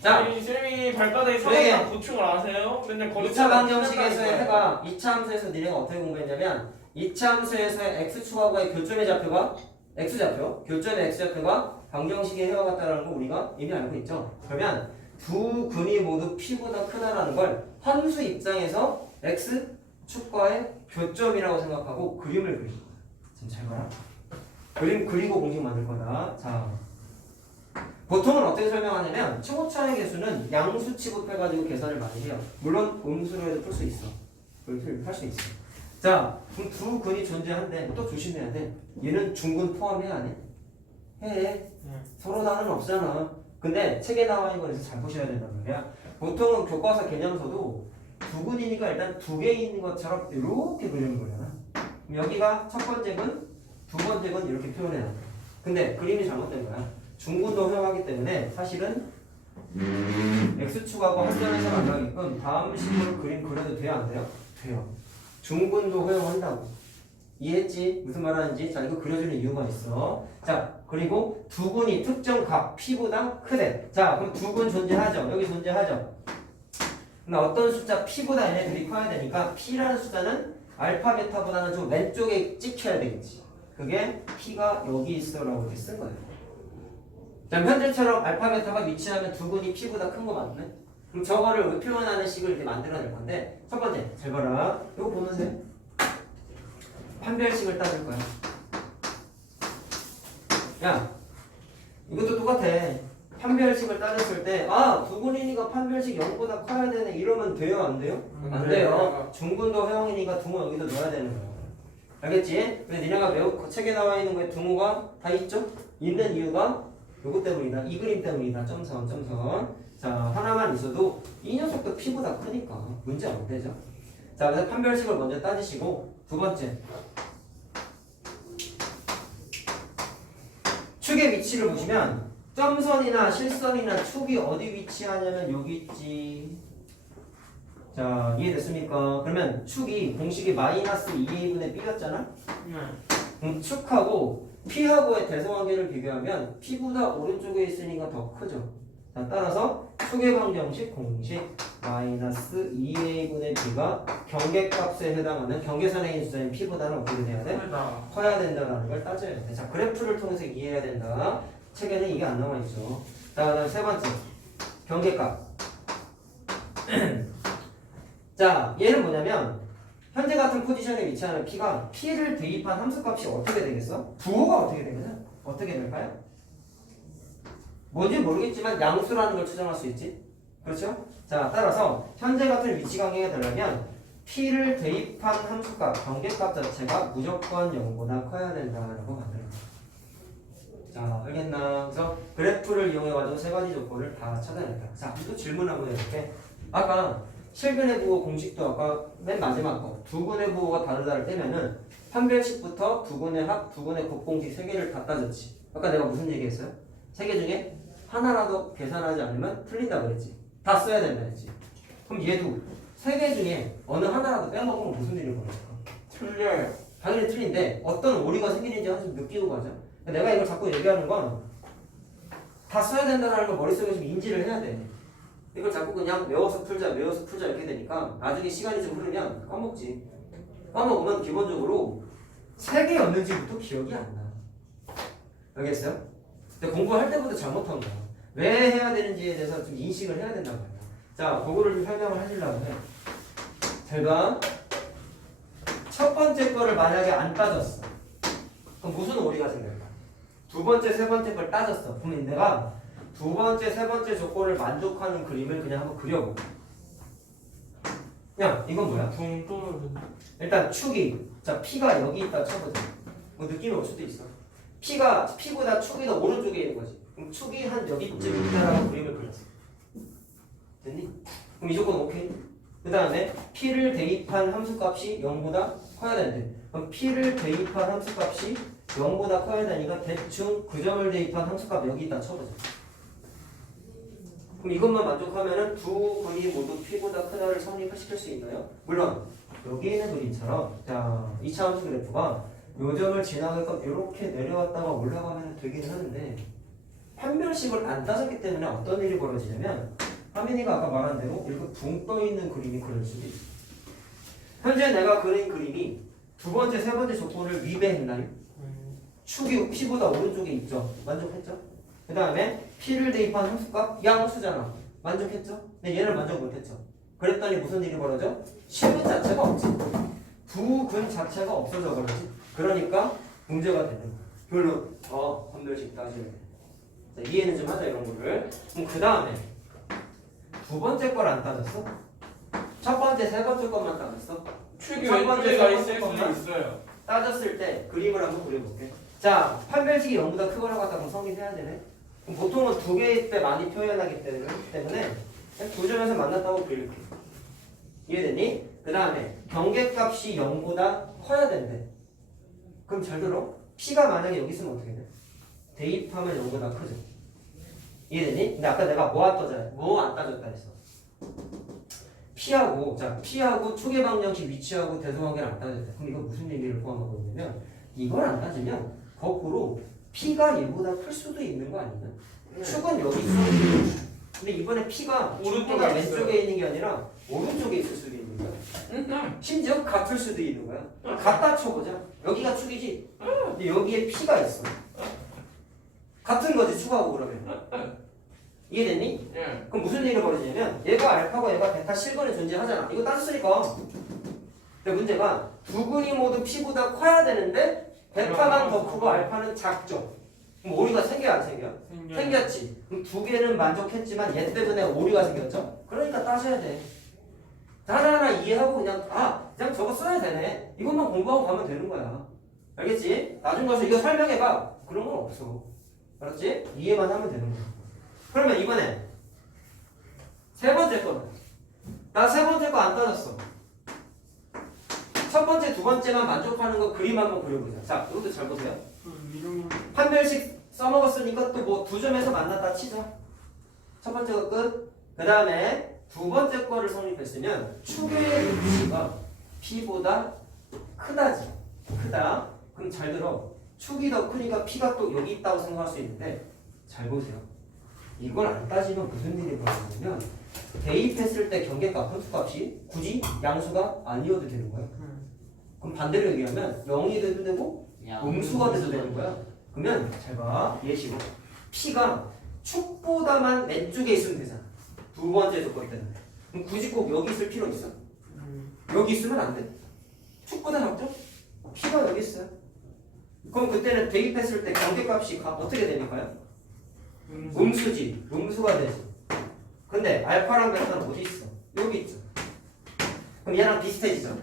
자, 자, 아니, 쌤이 발바닥에 사막이 네. 난 고충을 아세요? 맨날 거기 2차 방정식에서의 해가 2차 함수에서 니네가 어떻게 공부했냐면 2차 함수에서의 x축하고의 교점의 좌표가 x좌표, 교점의 x좌표가 방정식의 해와 같다라는 거 우리가 이미 알고 있죠. 그러면 두 근이 모두 p보다 크다라는 걸 함수 입장에서 x축과의 교점이라고 생각하고 그림을 그릴 거야. 지금 잘 봐라. 그림 그리고 공식 만들 거다. 자, 보통은 어떻게 설명하냐면 최고차의 개수는 양수 취급해가지고 계산을 많이 해요. 물론 음수로 해도 풀 수 있어. 할 수 있어. 자, 그럼 두 근이 존재한데 또 조심해야 돼. 얘는 중근 포함해 안 해? 해. 서로 다는 없잖아. 근데 책에 나와 있는 거에서 잘 보셔야 된단 말이야. 보통은 교과서 개념서도 두근이니까 일단 두 개 있는 것처럼 이렇게 그리는 거잖아. 그럼 여기가 첫 번째 근, 두 번째 근 이렇게 표현해놔. 근데 그림이 잘못된 거야. 중근도 허용하기 때문에 사실은 x축하고 한점에서 만나게끔 다음 식으로 그림 그려도 돼요? 안 돼요? 돼요. 중근도 허용한다고. 이해했지? 무슨 말 하는지? 자, 이거 그려주는 이유가 있어. 자, 그리고 두근이 특정 값 P보다 크대. 자, 그럼 두근 존재하죠? 여기 존재하죠? 근데 어떤 숫자 P보다 얘네들이 커야 되니까 P라는 숫자는 알파, 베타보다는 좀 왼쪽에 찍혀야 되겠지. 그게 P가 여기 있어라고 이렇게 쓴 거예요. 자, 현재처럼 알파, 베타가 위치하면 두근이 P보다 큰 거 맞네? 그럼 저거를 표현하는 식을 이렇게 만들어낼 건데 첫 번째, 잘 봐라. 이거 보면서 해. 판별식을 따질 거야. 야, 이것도 똑같아. 판별식을 따졌을 때, 아, 두근이니까 판별식 0보다 커야 되네. 이러면 돼요, 안 돼요? 안 돼요. 중근도 허용이니까 등호 여기서 넣어야 되는 거야. 알겠지? 근데 니네가 매우 책에 나와 있는 거에 등호가 다 있죠? 있는 이유가 요거 때문이다. 이 그림 때문이다. 점선, 점선. 자, 하나만 있어도 이 녀석도 P보다 크니까 문제 안 되죠. 자, 그래서 판별식을 먼저 따지시고 두 번째. 축의 위치를 보시면 점선이나 실선이나 축이 어디 위치하냐면 여기 있지. 자, 이해됐습니까? 그러면 축이 공식이 마이너스 2a분의 b였잖아? 축하고 P하고의 대성관계를 비교하면 P보다 오른쪽에 있으니까 더 크죠. 자, 따라서 축의 방정식 공식 마이너스 2a분의 b가 경계값에 해당하는 경계선에 있는 숫자인 P보다는 어떻게 돼야 돼? 커야 된다는 걸 따져야 돼. 자, 그래프를 통해서 이해해야 된다. 책에는 이게 안 나와 있죠. 자, 그다음 세 번째 경계값. 자, 얘는 뭐냐면 현재 같은 포지션에 위치하는 P가 P를 대입한 함수값이 어떻게 되겠어? 부호가 어떻게 되겠냐? 어떻게 될까요? 뭔지 모르겠지만 양수라는 걸 추정할 수 있지. 그렇죠? 자, 따라서 현재 같은 위치 관계가 되려면 P를 대입한 함수값, 경계값 자체가 무조건 0보다 커야 된다라고 만들어. 자, 알겠나? 그래서 그래프를 이용해가지고 세 가지 조건을 다 찾아낸다. 자, 또 질문 한번 해볼게. 아까 실근의 부호 공식도 아까 맨 마지막 거 두근의 부호가 다르다를 떼면은 판별식부터 두근의 합, 두근의 곱공식 세 개를 다 따졌지. 아까 내가 무슨 얘기했어요? 세 개 중에 하나라도 계산하지 않으면 틀린다 그랬지. 다 써야 된다 했지. 그럼 얘도 세 개 중에 어느 하나라도 빼먹으면 무슨 일이 벌어질까? 틀려요. 당연히 틀린데 어떤 오류가 생기는지 한번 느끼고 가자. 내가 이걸 자꾸 얘기하는 건 다 써야 된다는 걸 머릿속에 좀 인지를 해야 돼. 이걸 자꾸 그냥 외워서 풀자 이렇게 되니까 나중에 시간이 좀 흐르면 까먹지. 까먹으면 기본적으로 세 개였는지부터 기억이 안 나. 알겠어요? 근데 공부할 때부터 잘못한 거야. 왜 해야 되는지에 대해서 좀 인식을 해야 된단 말이야. 자, 그거를 좀 설명을 해주려고 해. 잘 봐. 첫 번째 거를 만약에 안 따졌어. 그럼 무슨 오류가 생길까? 두 번째, 세 번째 걸 따졌어. 그러면 내가 두 번째, 세 번째 조건을 만족하는 그림을 그냥 한번 그려볼게. 그냥 이건 뭐야? 붕 떨어져. 일단 축이, 자, P가 여기 있다 쳐보자. 뭐 느낌이 올 수도 있어. P보다 축이 더 오른쪽에 있는 거지. 그럼 축이 한 여기쯤 있다라고 그림을 그렸어. 됐니? 그럼 이 조건 오케이. 그 다음에 P를 대입한 함수값이 0보다 커야 되는데, 그럼 P를 대입한 함수값이 0보다 커야 되니까 대충 그 점을 대입한 함수값 여기 있다 쳐보자. 그럼 이것만 만족하면은 두 그림 모두 P보다 크다를 성립시킬 수 있나요? 물론 여기 있는 그림처럼 자 2차 함수 그래프가 요 점을 지나가끔 이렇게 내려왔다가 올라가면 되긴 하는데 판별식을 안 따졌기 때문에 어떤 일이 벌어지냐면 하민이가 아까 말한 대로 이렇게 붕 떠있는 그림이 그릴 수도 있어. 현재 내가 그린 그림이 두 번째, 세 번째 조건을 위배했나요? 축이 P보다 오른쪽에 있죠. 만족했죠? 그 다음에 P를 대입한 함수값 양수잖아. 만족했죠? 근데 얘를 만족 못했죠. 그랬더니 무슨 일이 벌어져? 실근 자체가 없지. 두 근 자체가 없어져 버리지. 그러니까 문제가 되는 거야. 별로 판별식 따져야 돼. 자, 이해는 좀 하자 이런 거를. 그럼 그 다음에 두 번째 걸 안 따졌어? 첫 번째, 세 번째 것만 따졌어? 축이 첫 번째, 왼쪽에 세 있을 번째 것만 수도 있어요. 따졌을 때 그림을 한번 그려볼게. 자, 판별식이 0보다 크거나 같다고 성립해야 되네. 그럼 보통은 두 개일 때 많이 표현하기 때문에 두 점에서 만났다고 그릴게. 이해됐니? 그 다음에 경계값이 0보다 커야 된대. 그럼 잘 들어. P가 만약에 여기 있으면 어떻게 돼? 대입하면 0보다 크죠. 이해됐니? 근데 아까 내가 뭐 안 따졌다 했어. P하고 초계 방정식 위치하고 대소관계를 안 따졌대. 그럼 이거 무슨 얘기를 포함하고 있냐면 이걸 안 따지면 거꾸로 P가 얘보다 클 수도 있는 거 아니냐? 축은 여기 있어. 근데 이번에 P가 오른쪽에 왼쪽에 있는 게 아니라 오른쪽에 있을 수도 있는 거야. 심지어 같을 수도 있는 거야. 갖다 쳐보자. 여기가 축이지. 근데 여기에 P가 있어. 같은 거지 축하고 그러면. 이해됐니? 예. 그럼 무슨 일이 벌어지냐면 얘가 알파고 얘가 베타 실근에 존재하잖아. 이거 따졌으니까. 근데 문제가 두 근이 모두 P보다 커야 되는데 베타만 더 크고 알파는 작죠. 그럼 오류가 생겨야 안 생겨? 생겼지. 그럼 두 개는 만족했지만 얘 때문에 오류가 생겼죠. 그러니까 따져야 돼. 하나하나 이해하고 그냥 그냥 저거 써야 되네. 이것만 공부하고 가면 되는 거야. 알겠지? 나중 가서 이거 설명해봐. 그런 건 없어. 알았지? 이해만 하면 되는 거야. 그러면 이번에 세 번째 거는 나 세 번째 거 안 따졌어. 첫 번째, 두 번째만 만족하는 거 그림 한번 그려보자. 자, 이것도 잘 보세요. 판별식 써먹었으니까 또 뭐 두 점에서 만났다 치자. 첫 번째 거 끝. 그 다음에 두 번째 거를 성립했으면 축의 위치가 P보다 크다지. 크다. 그럼 잘 들어. 축이 더 크니까 P가 또 여기 있다고 생각할 수 있는데 잘 보세요. 이걸 안 따지면 무슨 일이 벌어지냐면 대입했을 때 경계값, 함수값이 굳이 양수가 아니어도 되는 거야. 그럼 반대로 얘기하면 0이 돼도 되고 음수가 돼도 되는 거야. 그러면 잘 봐. 예시로 P가 축보다만 왼쪽에 있으면 되잖아. 두 번째 조건 때는. 그럼 굳이 꼭 여기 있을 필요 있어? 여기 있으면 안 돼. 축보다 작죠? P가 여기 있어요. 그럼 그때는 대입했을 때 경계값이 어떻게 되니까요? 음수지. 음수가 되지. 근데 알파랑 베타는 어디 있어? 여기 있죠. 그럼 얘랑 비슷해지죠.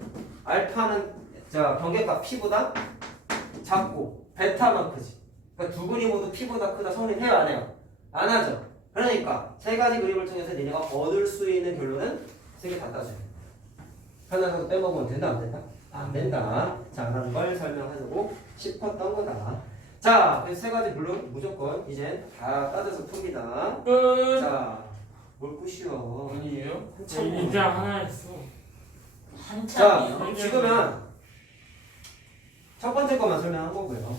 알파는 경계값 P보다 작고 베타만 크지. 그러니까 두 근이 모두 P보다 크다 성립해요 안 해요? 안 하죠. 그러니까 세 가지 그림을 통해서 니네가 얻을 수 있는 결론은 세 개 다 따져요. 하나라도 빼먹으면 된다 안 된다? 안 된다. 자, 라는 걸 설명하고 싶었던 거다. 자, 그래서 세 가지 물론 무조건 이제 다 따져서 풉니다. 자, 뭘 끝이요? 아니에요? 이제 하나 있어. 자, 한참이요? 지금은 첫 번째 것만 설명한 거고요.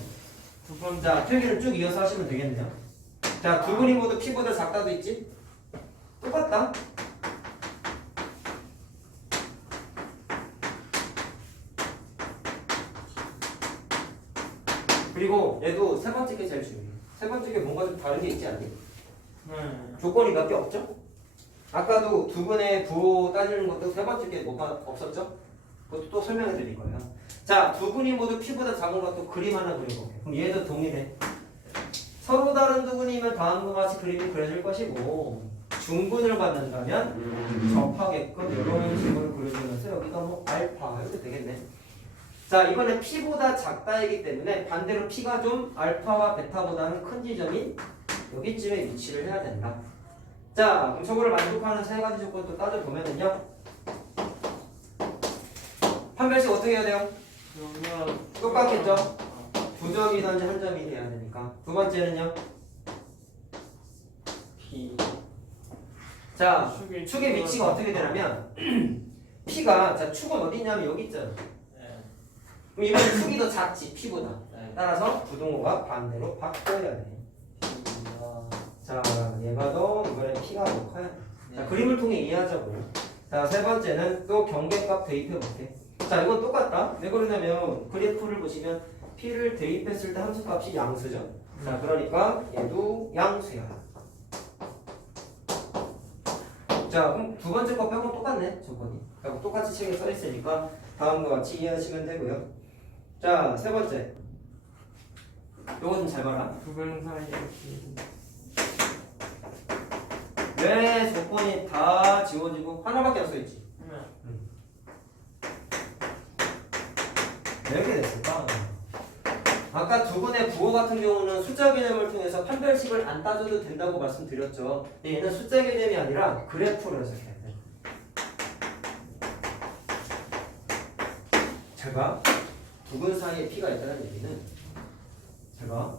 두 번째. 자, 필기를 쭉 이어서 하시면 되겠네요. 자, 두 근이 모두 P보다 작다도 있지? 똑같다. 그리고 얘도 세 번째 게 제일 중요해. 세 번째 게 뭔가 좀 다른 게 있지 않니? 조건이 몇 개 없죠? 아까도 두 분의 부호 따지는 것도 세 번째 게 뭐가 없었죠? 그것도 또 설명해 드릴 거예요. 자, 두 분이 모두 P보다 작은 것도 그림 하나 그려볼게요. 그럼 얘도 동일해. 서로 다른 두 분이면 다음과 같이 그림이 그려질 것이고 중분을 받는다면 접하게끔 이런 식으로 그려주면서 여기가 뭐 알파 이렇게 되겠네. 자, 이번에 P보다 작다이기 때문에 반대로 P가 좀 알파와 베타보다는 큰 지점인 여기쯤에 위치를 해야 된다. 자, 그럼 저거를 만족하는 세 가지 조건도 따져보면은요. 판별식 어떻게 해야 돼요? 똑같겠죠? 두 점이든지 한 점이 돼야 되니까. 두 번째는요. P. 자, 축의 위치가 어떻게 되냐면 P가 자 축은 어디 있냐면 여기 있잖아. 그럼 이번에 축이 더 작지 P보다. 따라서 부등호가 반대로 바꿔야 돼. 자, 얘가 더 이번에 P가 더 커야 돼. 자, 그림을 통해 이해하자고요. 자, 세 번째는 또 경계값 대입해 볼게. 자, 이건 똑같다. 왜 그러냐면 그래프를 보시면 P를 대입했을 때 함수값이 양수죠. 자, 그러니까 얘도 양수야. 자, 그럼 두 번째 거 빼고 똑같네 조건이. 그러니까 똑같이 책에 써 있으니까 다음과 같이 이해하시면 되고요. 자, 세 번째. 요거 좀 잘 봐라. 두변 사이에 왜 조건이 다 지워지고 하나밖에 안 써 있지? 왜 이렇게 됐을까? 아까 두 분의 부호 같은 경우는 숫자 개념을 통해서 판별식을 안 따져도 된다고 말씀드렸죠. 근데 얘는 숫자 개념이 아니라 그래프로 해석해야 돼. 제가 두근 사이에 P가 있다는 얘기는 제가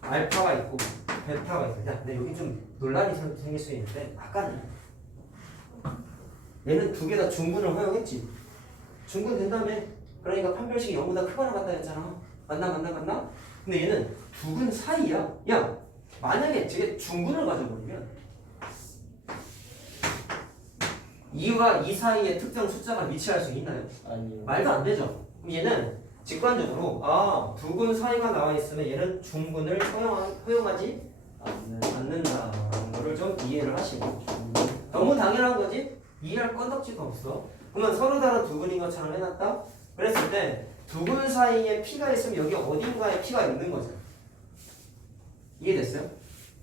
알파가 있고 베타가 있어요. 근데 여기 좀 논란이 생길 수 있는데 아까는 얘는 두 개 다 중근을 허용했지. 중근 된 다음에 그러니까 판별식이 0보다 크거나 같다 했잖아. 맞나? 근데 얘는 두근 사이야. 야 만약에 저게 중근을 가져버리면 2와 2 사이에 특정 숫자가 위치할 수 있나요? 아니요. 말도 안 되죠. 그럼 얘는 직관적으로 두근 사이가 나와 있으면 얘는 중근을 허용하지 않는다는 거를 좀 이해를 하시고 너무 당연한 거지 이해할 건덕지도 없어. 그러면 서로 다른 두근인 것처럼 해놨다. 그랬을 때 두근 사이에 P가 있으면 여기 어딘가에 P가 있는 거죠. 이해됐어요?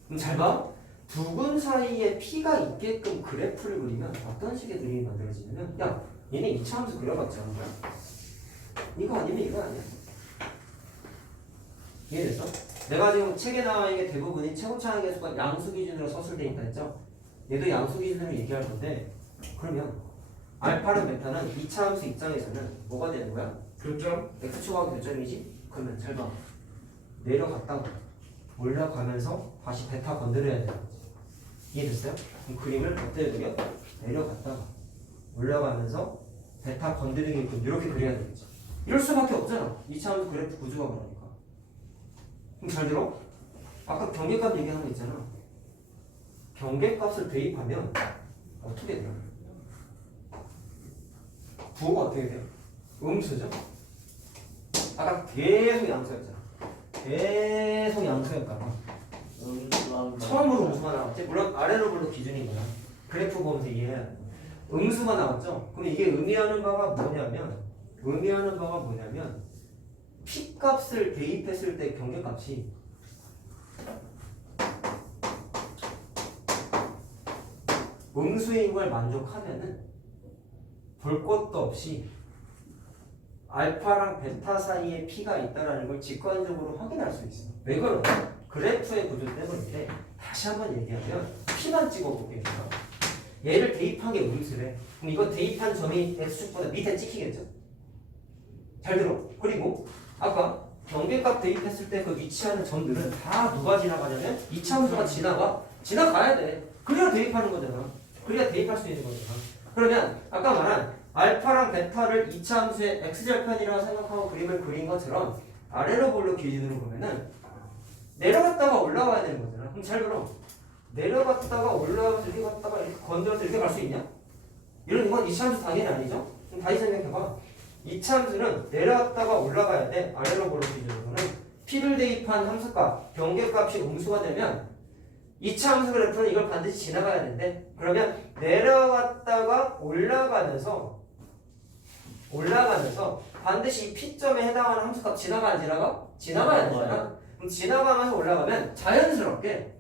그럼 잘 봐. 두근 사이에 P가 있게끔 그래프를 그리면 어떤 식의 그림이 만들어지냐면 야 얘네 2차 함수 그려봤자 이거 아니면 이거 아니야. 이해됐어? 내가 지금 책에 나와 있는 게 대부분이 최고차항 계수가 양수 기준으로 서술돼 있다 했죠? 얘도 양수 기준으로 얘기할 건데 그러면 알파랑 베타는 2차 함수 입장에서는 뭐가 되는 거야? 교점? x축하고 교점이지? 그러면 잘 봐. 내려갔다가 올라가면서 다시 베타 건드려야 되는 거지. 이해됐어요? 그럼 그림을 어떻게 그려? 내려갔다가 올라가면서 베타 건드리게끔 이렇게 그려야 되겠지. 이럴 수밖에 없잖아. 2차 함수 그래프 구조가 그러니까. 그럼 잘 들어? 아까 경계값 얘기하는 거 있잖아. 경계값을 대입하면 어떻게 돼요? 부호가 어떻게 돼요? 음수죠? 아까 계속 양수였잖아. 계속 양수였다가 처음으로 음수가 나왔지. 물론 아래로 볼로 기준인 거야. 그래프 보면서 이해해야 돼. 음수가 나왔죠. 그럼 이게 의미하는 바가 뭐냐면 P 값을 대입했을 때 경계값이 음수인 걸 만족하면은 볼 것도 없이 알파랑 베타 사이에 P가 있다는 걸 직관적으로 확인할 수 있어. 왜 그러냐? 그래프의 구조 때문인데 다시 한번 얘기하면 P만 찍어볼게요. 얘를 대입한 게 음수래. 그럼 이거 대입한 점이 X축보다 밑에 찍히겠죠? 잘 들어. 그리고 아까 경계값 대입했을 때 그 위치하는 점들은 다 누가 지나가냐면 이차함수가 지나가야 돼. 그래야 대입하는 거잖아. 그래야 대입할 수 있는 거잖아. 그러면 아까 말한 알파랑 베타를 이차함수의 x절편이라고 생각하고 그림을 그린 것처럼 아래로 볼로 기준으로 보면은 내려갔다가 올라와야 되는 거잖아. 그럼 잘 들어. 내려갔다가 올라와서 이렇게 갔다가 이렇게 건드려서 이렇게 갈 수 있냐? 이런 건 이차함수 당연히 아니죠? 그럼 다시 생각해봐. 이차함수는 내려갔다가 올라가야 돼. 아래로 볼로 기준으로는 P를 대입한 함수값, 경계값이 음수가 되면 2차 함수 그래프는 이걸 반드시 지나가야 되는데 그러면 내려갔다가 올라가면서 반드시 이 P점에 해당하는 함수값 지나가야 되잖아? 그럼 지나가면서 올라가면 자연스럽게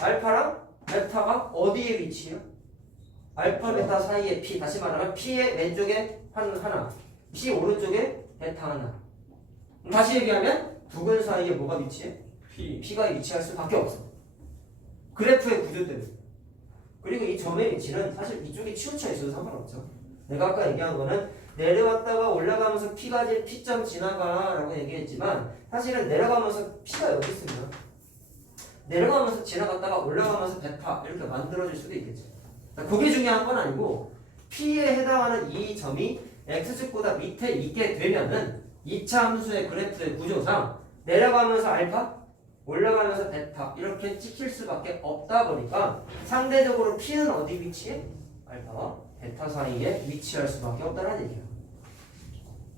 알파랑 베타가 어디에 위치해요? 알파 베타 사이에 P, 다시 말하면 P의 왼쪽에 하나 P 오른쪽에 베타 하나. 다시 얘기하면 두근 사이에 뭐가 위치해? P가 위치할 수밖에 없어. 그래프의 구조 때문에. 그리고 이 점의 위치는 사실 이쪽에 치우쳐 있어도 상관없죠. 내가 아까 얘기한 거는 내려왔다가 올라가면서 P점 지나가라고 얘기했지만 사실은 내려가면서 P가 여기 있으면 내려가면서 지나갔다가 올라가면서 베타 이렇게 만들어질 수도 있겠죠. 그게 중요한 건 아니고 P에 해당하는 이 점이 X축보다 밑에 있게 되면은 2차 함수의 그래프의 구조상 내려가면서 알파, 올라가면서 베타 이렇게 찍힐 수밖에 없다 보니까 상대적으로 P는 어디 위치해? 알파와 베타 사이에 위치할 수밖에 없다는 얘기야.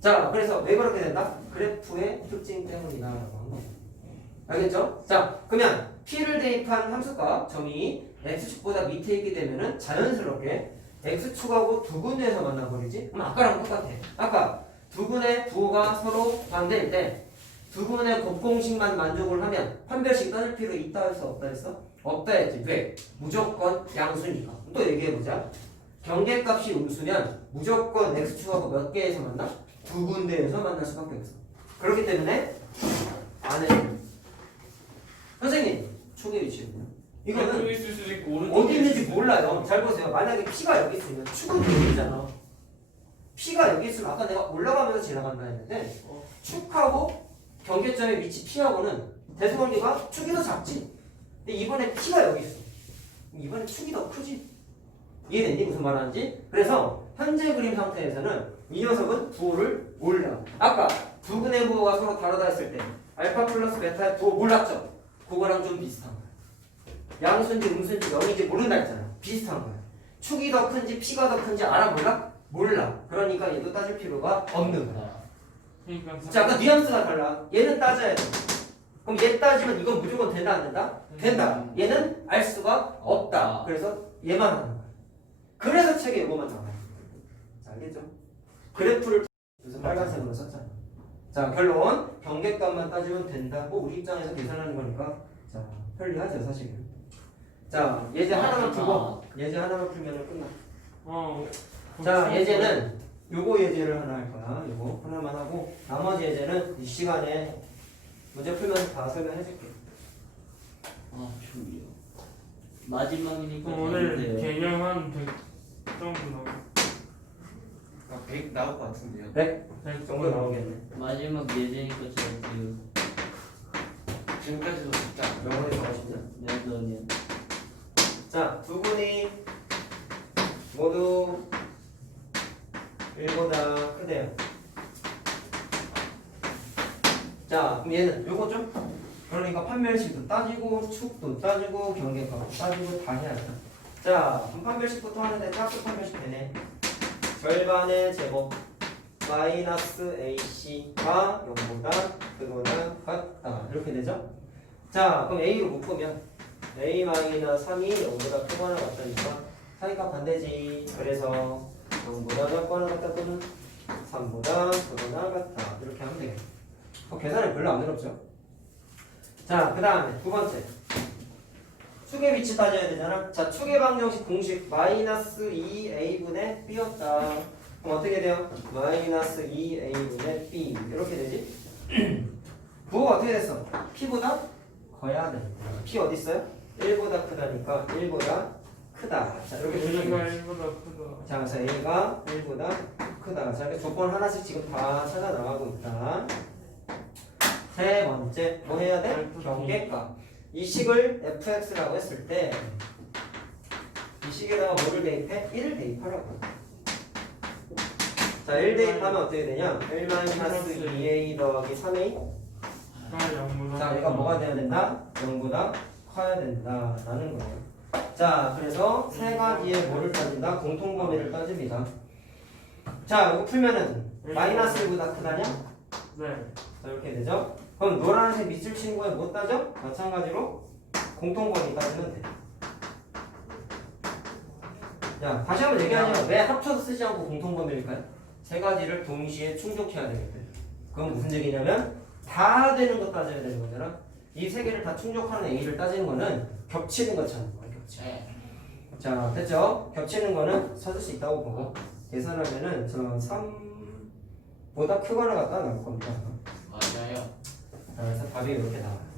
자, 그래서 왜 그렇게 된다? 그래프의 특징 때문이다라고 한 거죠. 알겠죠? 자, 그러면 P를 대입한 함수값 점이 X축보다 밑에 있게 되면은 자연스럽게 X축하고 두근에서 만나버리지? 그럼 아까랑 똑같아. 아까 두근의 부호가 서로 반대일 때 두근의 곱공식만 만족을 하면 판별식 따질 필요 있다 했어? 없다 했어? 없다 했지. 왜? 무조건 양수니까. 또 얘기해보자. 경계값이 음수면 무조건 X축하고 몇 개에서 만나? 두 군데에서 만날 수밖에 없어. 그렇기 때문에 안에 선생님 축의 위치는요? 이거는 왼쪽에 있을 수도 있고 오른쪽에 어디 있는지 있을 수도 몰라요. 잘 보세요. 만약에 P가 여기 있으면 축은 여기 있잖아. P가 여기 있으면 아까 내가 올라가면서 지나간다 했는데 축하고 경계점의 위치 P하고는 대소관계가 축이 더 작지. 근데 이번에 P가 여기 있어. 이번에 축이 더 크지. 이해됐니? 무슨 말하는지? 그래서 현재 그림 상태에서는 이 녀석은 부호를 몰라. 아까 두근의 부호가 서로 다르다 했을 때 알파 플러스 베타의 부호 몰랐죠? 그거랑 좀 비슷한 거야. 양수인지 음수인지 영인지 모른다 했잖아. 비슷한 거야. 축이 더 큰지 P가 더 큰지 알아 몰라? 몰라. 그러니까 얘도 따질 필요가 없는 거야. 그러니까 자, 아까 뉘앙스가 달라. 얘는 따져야 돼. 그럼 얘 따지면 이건 무조건 된다 안 된다? 된다. 얘는 알 수가 없다. 그래서 얘만 하는 거야. 그래서 책에 이거만 나와요. 자, 알겠죠? 그래프를 그래서 빨간색으로 썼잖아. 자, 결론. 경계값만 따지면 된다고 우리 입장에서 계산하는 거니까 자, 편리하죠, 사실은. 자, 예제 하나만 풀고 예제 하나만 풀면 끝나. 자, 예제는 요거 예제를 하나 할 거야. 요거 하나만 하고 나머지 예제는 이 시간에 문제 풀면서 다 설명해 줄게. 아 졸려. 마지막이니까 오늘 재밌네요. 개념 한 100 정도 나오고 100 나올 것 같은데요. 100 100 정도 나오겠네. 마지막 예제니까 재밌어요. 지금까지도 진짜 영원히 가보시냐? 네. 자, 두 분이 모두 1보다 크대요. 자, 그럼 얘는 요거 좀 그러니까 판별식도 따지고 축도 따지고 경계값도 따지고 다 해야 돼. 자, 그럼 판별식부터 하는데 짝수 판별식 되네. 절반의 제곱 마이너스 AC가 0보다 크거나 같다. 이렇게 되죠? 자, 그럼 A로 묶으면 A 마이너스 3이 0보다 크거나 같다니까 사이값 반대지. 그래서 0보다 작거나 같다 또는 3보다 크거나 같다. 이렇게 하면 되겠다. 계산이 별로 안 어렵죠? 자, 그 다음에 두 번째. 축의 위치 따져야 되잖아. 자, 축의 방정식 공식 마이너스 2a분의 b였다. 그럼 어떻게 돼요? 마이너스 2a분의 b 이렇게 되지? 부호가 어떻게 됐어? p보다 커야 돼. p 어디 있어요? 1보다 크다니까 1보다 크다. 자, 이렇게 A가 되는 1보다 크다. 자, 그래서 a가 1보다 크다. 자, 이렇게 조건 하나씩 지금 다 찾아 나가고 있다. 세 번째, 뭐 해야 돼? 경계값. 이 식을 fx라고 했을 때 이 식에다가 뭐를 대입해? 1을 대입하라고. 자, 1 대입하면 어떻게 되냐? 1-2a 더하기 3a. 자, 얘가 뭐가 돼야 된다? 0보다 커야 된다 라는 거예요. 자, 그래서 세 가지의 뭐를 따진다? 공통범위를 따집니다. 자, 이거 풀면은 마이너스 1보다 크다냐? 네. 자, 이렇게 되죠? 그럼 노란색 밑줄 친구에 뭐 따져? 마찬가지로 공통범위 따지면 돼. 자, 다시 한번 얘기하자면 왜 합쳐서 쓰지 않고 공통범위일까요? 세 가지를 동시에 충족해야 되기 때문에. 그건 무슨 얘기냐면 다 되는 거 따져야 되는 거잖아. 이 세 개를 다 충족하는 A를 따지는 거는 겹치는 거 찾는 거야. 자, 됐죠? 겹치는 거는 찾을 수 있다고 보고 계산하면은 저 3보다 크거나 같다 나올 겁니다. 맞아요. 자, 그래서 답이 이렇게 나와요.